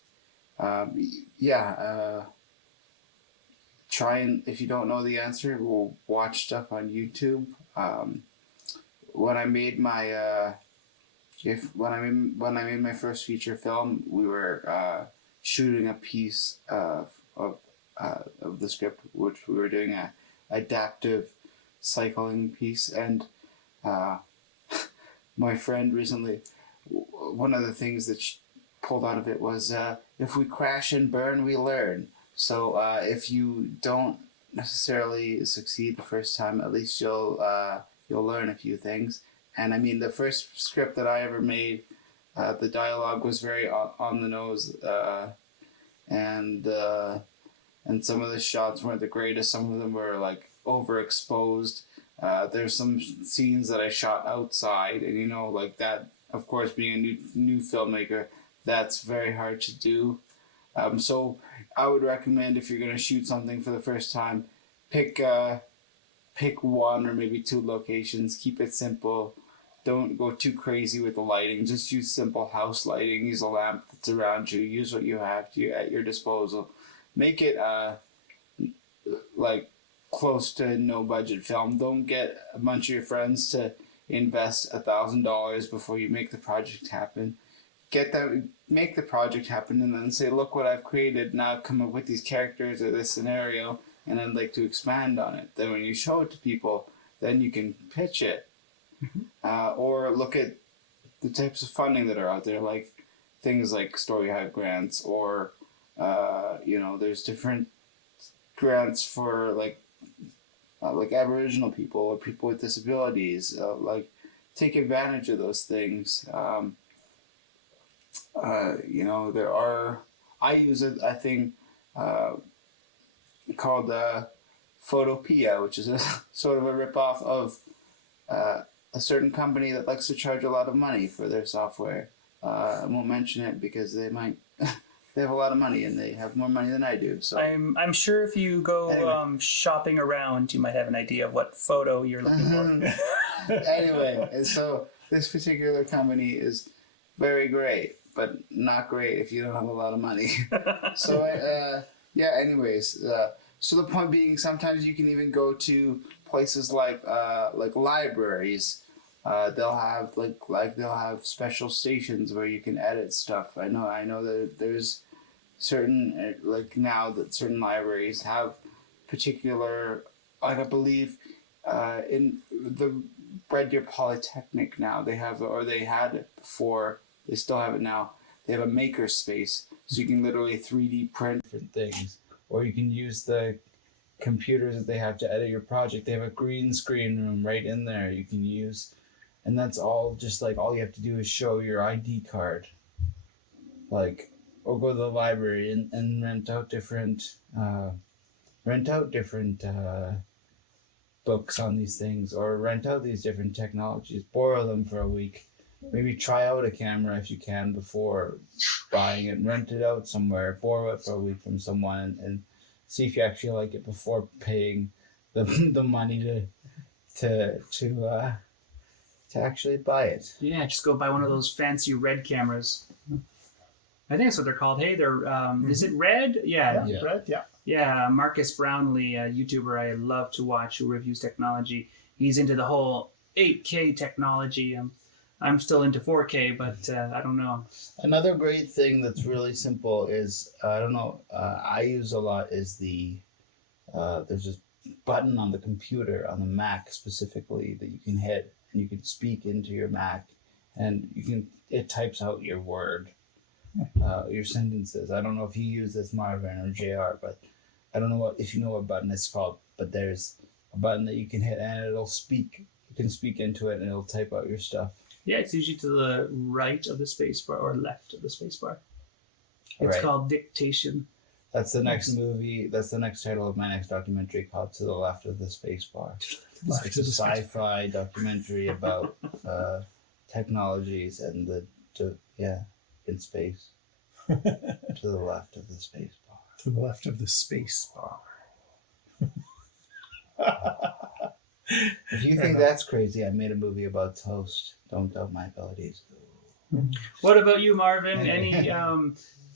Try and, if you don't know the answer, we'll watch stuff on YouTube. When I made my when I made my first feature film, we were shooting a piece of the script, which we were doing a adaptive cycling piece, and my friend recently, one of the things that she pulled out of it was if we crash and burn, we learn. So if you don't necessarily succeed the first time, at least you'll learn a few things. And I mean, the first script that I ever made, the dialogue was very on the nose, and some of the shots weren't the greatest. Some of them were like overexposed. There's some scenes that I shot outside, and you know, like that. Of course, being a new filmmaker, that's very hard to do. So I would recommend, if you're gonna shoot something for the first time, pick one or maybe two locations. Keep it simple. Don't go too crazy with the lighting. Just use simple house lighting. Use a lamp that's around you. Use what you have at your disposal. Make it like close to no budget film. Don't get a bunch of your friends to invest $1,000 before you make the project happen. Make the project happen, and then say, look what I've created. Now I've come up with these characters or this scenario, and I'd like to expand on it. Then when you show it to people, then you can pitch it. Or look at the types of funding that are out there, like things like StoryHive grants, or there's different grants for like Aboriginal people or people with disabilities. Take advantage of those things. There are. I use a thing called Photopia, which is a sort of a ripoff of a certain company that likes to charge a lot of money for their software. I won't mention it because they might. They have a lot of money, and they have more money than I do. So I'm sure if you go shopping around, you might have an idea of what photo you're looking for. Anyway, and so this particular company is very great, but not great if you don't have a lot of money. So anyways, so the point being, sometimes you can even go to places like libraries. They'll have special stations where you can edit stuff. I know that there's certain certain libraries have particular, I believe in the Red Deer Polytechnic now they have, or they had it before, they still have it now. They have a maker space. So you can literally 3D print different things. Or you can use the computers that they have to edit your project. They have a green screen room right in there you can use. And that's all just like all you have to do is show your ID card. Like, or go to the library and rent out different books on these things, or rent out these different technologies, borrow them for a week, maybe try out a camera if you can before buying it, rent it out somewhere, borrow it for a week from someone, and see if you actually like it before paying the money to actually buy it. Yeah, just go buy one of those fancy red cameras. I think that's what they're called. Hey, they're is it red? Yeah. Right? Yeah. Yeah, Marcus Brownlee, a YouTuber I love to watch who reviews technology. He's into the whole 8K technology. I'm still into 4K, but I don't know. Another great thing that's really simple is, I use a lot is there's this button on the computer, on the Mac specifically, that you can hit and you can speak into your Mac and it types out your word, your sentences. I don't know if you use this, Marvin or JR, but I don't know if you know what button it's called, but there's a button that you can hit and it'll speak. You can speak into it and it'll type out your stuff. Yeah, it's usually to the right of the spacebar or left of the spacebar. It's Right. called dictation. That's the next movie. That's the next title of my next documentary, called To the Left of the Spacebar. It's a sci-fi documentary about technologies and in space. To the left of the spacebar. To the left of the space bar. If you think that's crazy, I made a movie about toast. Don't doubt my abilities. What about you, Marvin? Any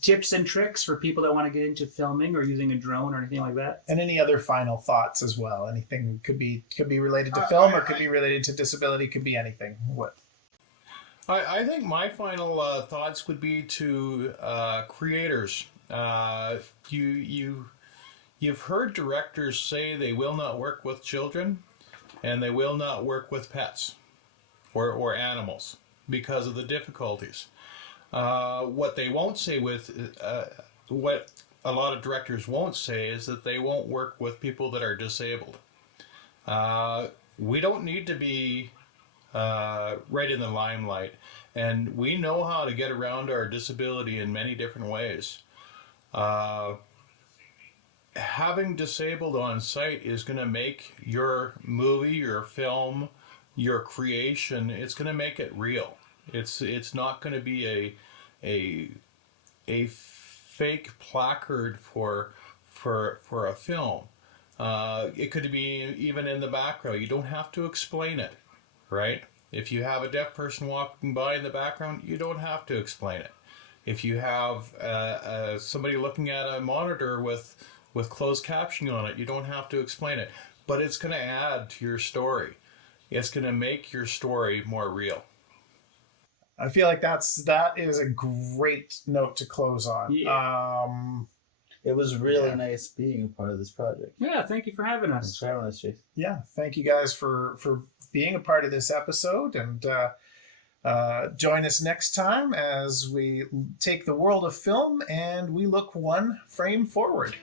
tips and tricks for people that want to get into filming or using a drone or anything like that? And any other final thoughts as well? Anything could be related to film, or could be related to disability, could be anything. What? I think my final thoughts would be to creators. You've heard directors say they will not work with children and they will not work with pets or animals because of the difficulties. What they won't say what a lot of directors won't say is that they won't work with people that are disabled. We don't need to be right in the limelight, and we know how to get around our disability in many different ways. Having disabled on site is going to make your movie, your film, your creation, it's going to make it real. It's not going to be a fake placard for a film. It could be even in the background. You don't have to explain it, right? If you have a deaf person walking by in the background, you don't have to explain it. If you have somebody looking at a monitor with closed captioning on it, you don't have to explain it. But it's going to add to your story. It's going to make your story more real. I feel like that is a great note to close on. Yeah. It was really nice being a part of this project. Yeah, thank you for having Thanks us. for having us, Jason. Yeah, thank you guys for being a part of this episode, and join us next time as we take the world of film and we look one frame forward.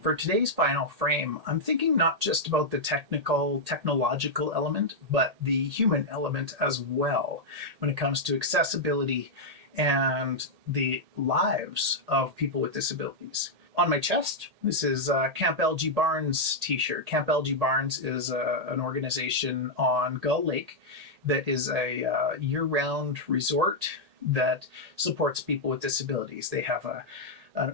For today's final frame, I'm thinking not just about the technological element, but the human element as well when it comes to accessibility and the lives of people with disabilities. On my chest, this is Camp LG Barnes t-shirt. Camp LG Barnes is an organization on Gull Lake that is a year-round resort that supports people with disabilities. They have a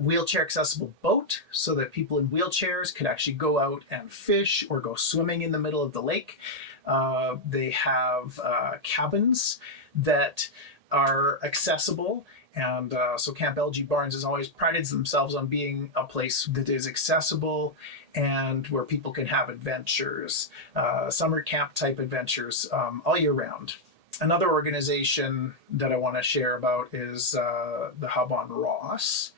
wheelchair accessible boat so that people in wheelchairs could actually go out and fish or go swimming in the middle of the lake. They have cabins that are accessible. And so Camp LG Barnes has always prided themselves on being a place that is accessible and where people can have adventures, summer camp type adventures all year round. Another organization that I want to share about is the Hub on Ross.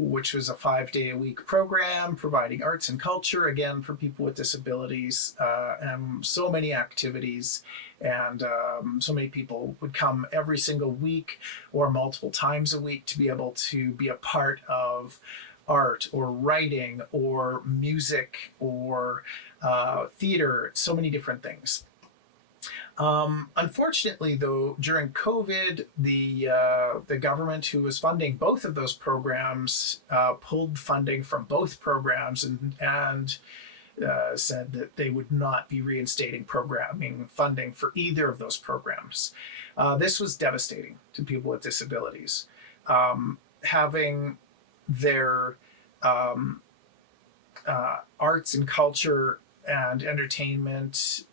which was a 5-day-a-week program providing arts and culture, again, for people with disabilities, and so many activities. And so many people would come every single week or multiple times a week to be able to be a part of art or writing or music or theater, so many different things. Unfortunately, though, during COVID, the government who was funding both of those programs pulled funding from both programs and said that they would not be reinstating programming funding for either of those programs. This was devastating to people with disabilities. Having their arts and culture and entertainment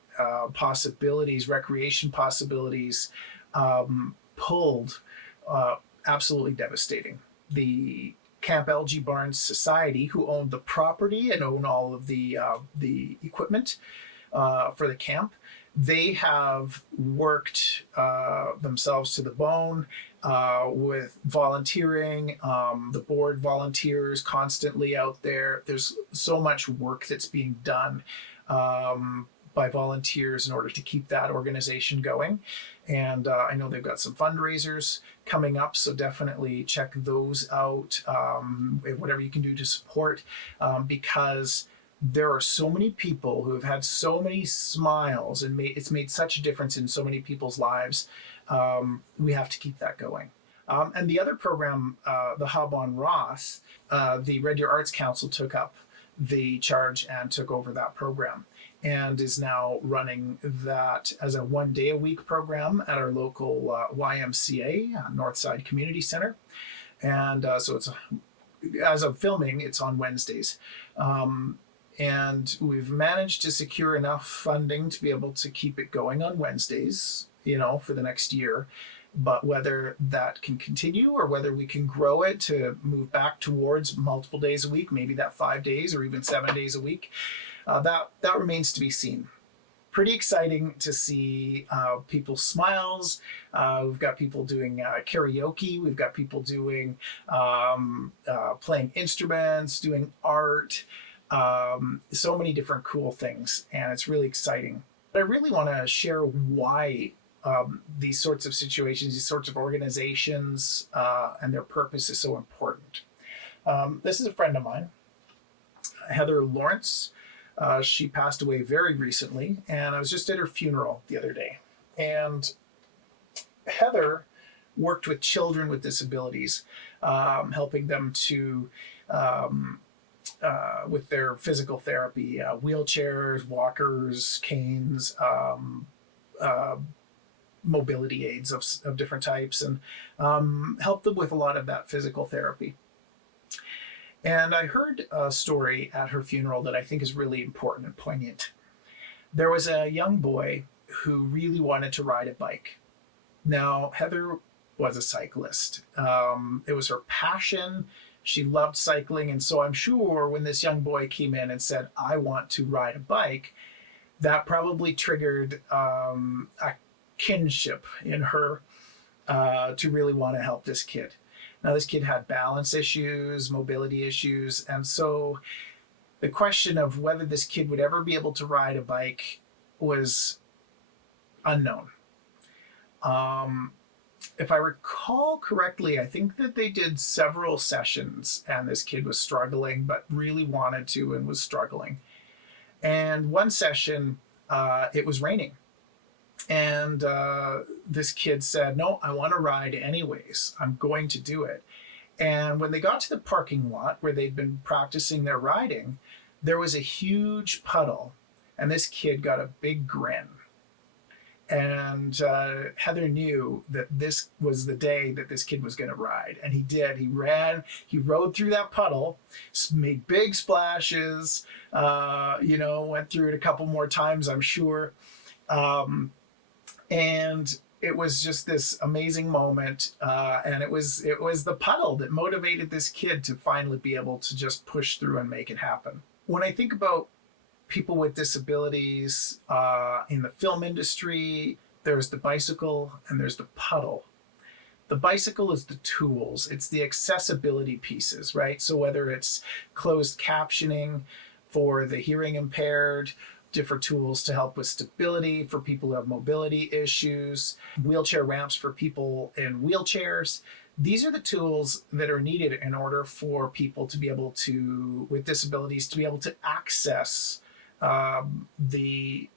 possibilities, recreation possibilities, pulled, absolutely devastating. The Camp LG Barnes Society, who owned the property and own all of the equipment for the camp, they have worked themselves to the bone with volunteering. The board volunteers constantly out there. There's so much work that's being done by volunteers in order to keep that organization going. And I know they've got some fundraisers coming up, so definitely check those out, whatever you can do to support, because there are so many people who have had so many smiles and it's made such a difference in so many people's lives. We have to keep that going. And the other program, the Hub on Ross, the Red Deer Arts Council took up the charge and took over that program, and is now running that as a 1-day-a-week program at our local YMCA, Northside Community Center. And so it's, as of filming, it's on Wednesdays. And we've managed to secure enough funding to be able to keep it going on Wednesdays, for the next year. But whether that can continue or whether we can grow it to move back towards multiple days a week, maybe that 5 days or even 7 days a week, that remains to be seen. Pretty exciting to see people's smiles. We've got people doing karaoke. We've got people doing playing instruments, doing art, so many different cool things, and it's really exciting. But I really want to share why these sorts of situations, these sorts of organizations, and their purpose is so important. This is a friend of mine, Heather Lawrence. She passed away very recently, and I was just at her funeral the other day. And Heather worked with children with disabilities, helping them to, with their physical therapy, wheelchairs, walkers, canes, mobility aids of different types, and helped them with a lot of that physical therapy. And I heard a story at her funeral that I think is really important and poignant. There was a young boy who really wanted to ride a bike. Now, Heather was a cyclist. It was her passion. She loved cycling. And so I'm sure when this young boy came in and said, "I want to ride a bike," that probably triggered a kinship in her to really want to help this kid. Now, this kid had balance issues, mobility issues, and so the question of whether this kid would ever be able to ride a bike was unknown. If I recall correctly, I think that they did several sessions, and this kid was struggling, but really wanted to and was struggling. And one session, it was raining. And this kid said, "No, I want to ride anyways. I'm going to do it." And when they got to the parking lot where they'd been practicing their riding, there was a huge puddle, and this kid got a big grin. And Heather knew that this was the day that this kid was going to ride. And he did. He ran, he rode through that puddle, made big splashes, went through it a couple more times, I'm sure. And it was just this amazing moment, and it was the puddle that motivated this kid to finally be able to just push through and make it happen. When I think about people with disabilities in the film industry, there's the bicycle and there's the puddle. The bicycle is the tools. It's the accessibility pieces, right? So whether it's closed captioning for the hearing impaired, different tools to help with stability for people who have mobility issues, wheelchair ramps for people in wheelchairs. These are the tools that are needed in order for people to be able to, with disabilities, to be able to access the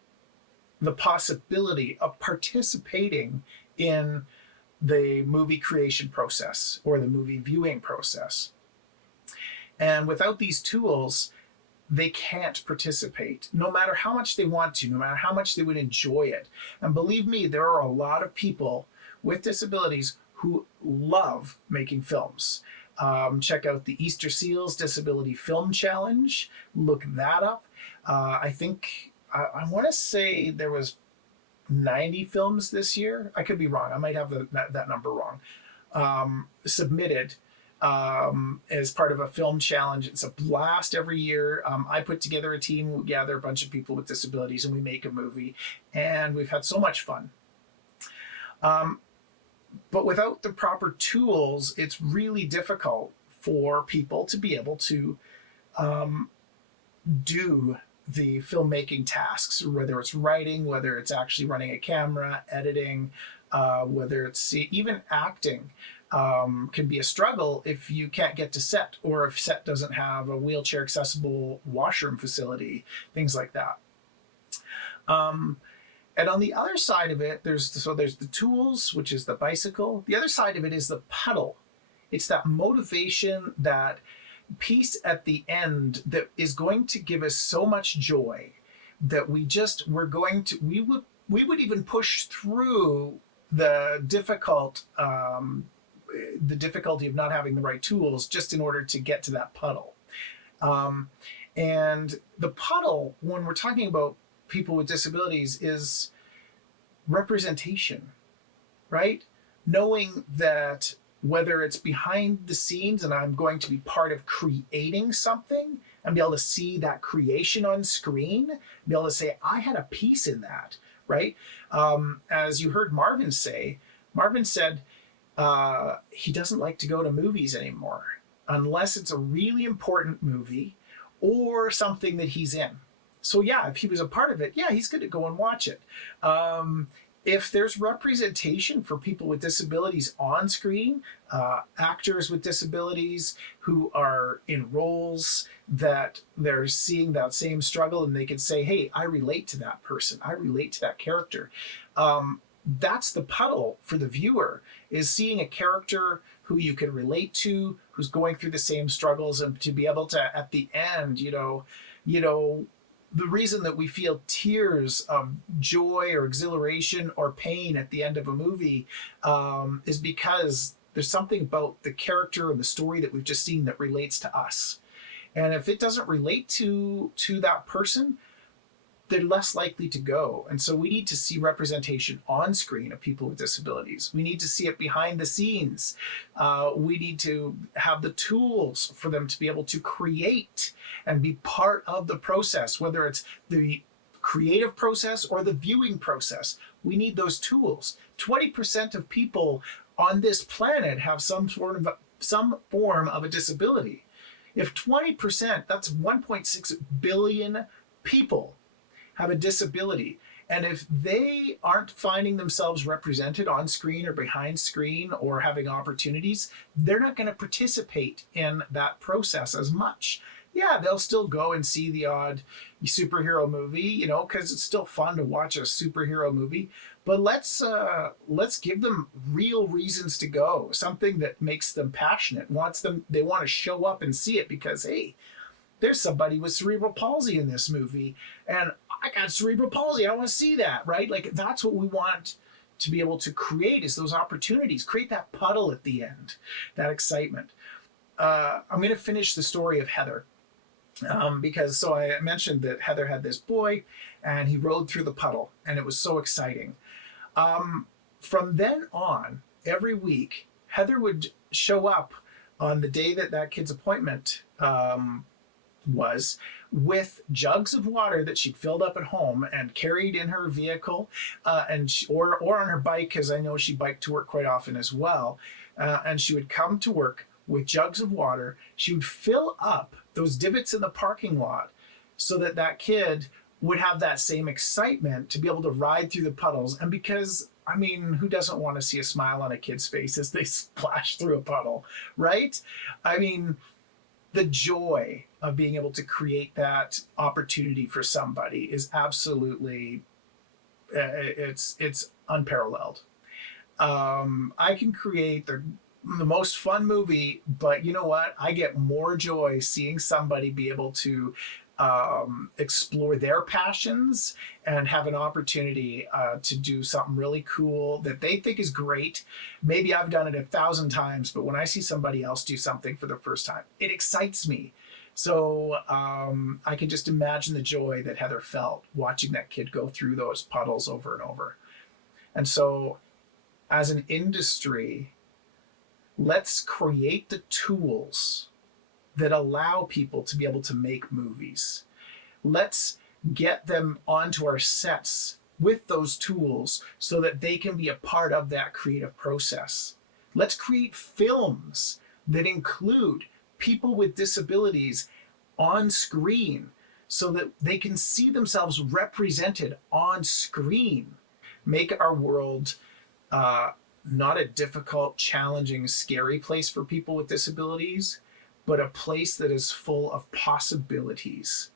possibility of participating in the movie creation process or the movie viewing process. And without these tools, they can't participate, no matter how much they want to, no matter how much they would enjoy it. And believe me, there are a lot of people with disabilities who love making films. Check out the Easter Seals Disability Film Challenge. Look that up. I think, I want to say there was 90 films this year. I could be wrong. I might have that number wrong. Submitted as part of a film challenge. It's a blast every year. I put together a team. We gather a bunch of people with disabilities and we make a movie. And we've had so much fun. But without the proper tools, it's really difficult for people to be able to do the filmmaking tasks, whether it's writing, whether it's actually running a camera, editing, whether it's even acting. Can be a struggle if you can't get to set, or if set doesn't have a wheelchair accessible washroom facility, things like that. And on the other side of it, there's the tools, which is the bicycle. The other side of it is the pedal. It's that motivation, that piece at the end that is going to give us so much joy that we would even push through the difficulty of not having the right tools just in order to get to that puddle. And the puddle, when we're talking about people with disabilities, is representation, right? Knowing that whether it's behind the scenes and I'm going to be part of creating something and be able to see that creation on screen, be able to say, I had a piece in that, right? As you heard Marven say, Marven said he doesn't like to go to movies anymore unless it's a really important movie or something that he's in. So yeah, if he was a part of it, yeah, he's good to go and watch it. If there's representation for people with disabilities on screen, actors with disabilities who are in roles that they're seeing that same struggle and they can say, hey, I relate to that person. I relate to that character. That's the puddle for the viewer, is seeing a character who you can relate to, who's going through the same struggles, and to be able to, at the end, the reason that we feel tears of joy or exhilaration or pain at the end of a movie is because there's something about the character and the story that we've just seen that relates to us. And if it doesn't relate to that person, they're less likely to go. And so we need to see representation on screen of people with disabilities. We need to see it behind the scenes. We need to have the tools for them to be able to create and be part of the process, whether it's the creative process or the viewing process. We need those tools. 20% of people on this planet have some form of a disability. If 20%, that's 1.6 billion people have a disability. And if they aren't finding themselves represented on screen or behind screen or having opportunities, they're not going to participate in that process as much. Yeah, they'll still go and see the odd superhero movie, because it's still fun to watch a superhero movie. But let's give them real reasons to go, something that makes them passionate, they want to show up and see it because, hey, there's somebody with cerebral palsy in this movie, and I got cerebral palsy. I want to see that, right? Like, that's what we want to be able to create, is those opportunities. Create that puddle at the end, that excitement. I'm going to finish the story of Heather. Because I mentioned that Heather had this boy and he rode through the puddle and it was so exciting. From then on, every week, Heather would show up on the day that kid's appointment was with jugs of water that she'd filled up at home and carried in her vehicle, or on her bike, because I know she biked to work quite often as well. And she would come to work with jugs of water. She would fill up those divots in the parking lot so that that kid would have that same excitement to be able to ride through the puddles. And because, I mean, who doesn't want to see a smile on a kid's face as they splash through a puddle, right? I mean, the joy of being able to create that opportunity for somebody is absolutely, it's unparalleled. I can create the most fun movie, but you know what? I get more joy seeing somebody be able to explore their passions and have an opportunity to do something really cool that they think is great. Maybe I've done it 1,000 times, but when I see somebody else do something for the first time, it excites me. So I can just imagine the joy that Heather felt watching that kid go through those puddles over and over. And so as an industry, let's create the tools that allow people to be able to make movies. Let's get them onto our sets with those tools so that they can be a part of that creative process. Let's create films that include people with disabilities on screen so that they can see themselves represented on screen. Make our world not a difficult, challenging, scary place for people with disabilities, but a place that is full of possibilities.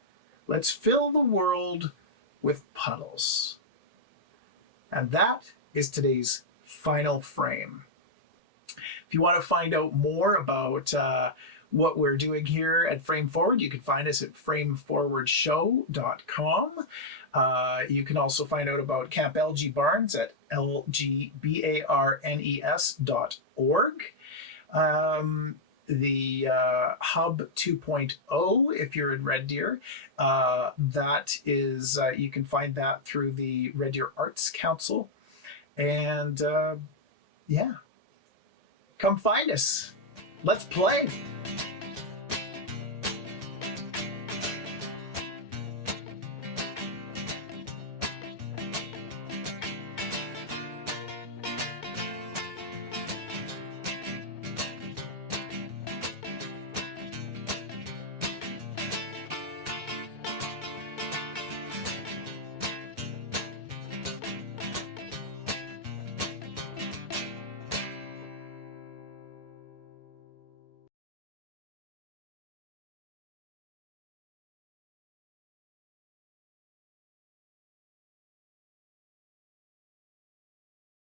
Let's fill the world with puddles. And that is today's final frame. If you want to find out more about what we're doing here at Frame Forward, you can find us at frameforwardshow.com. You can also find out about Camp LG Barnes at lgbarnes.org. The Hub 2.0, if you're in Red Deer, that is, you can find that through the Red Deer Arts Council. And yeah, come find us. Let's play.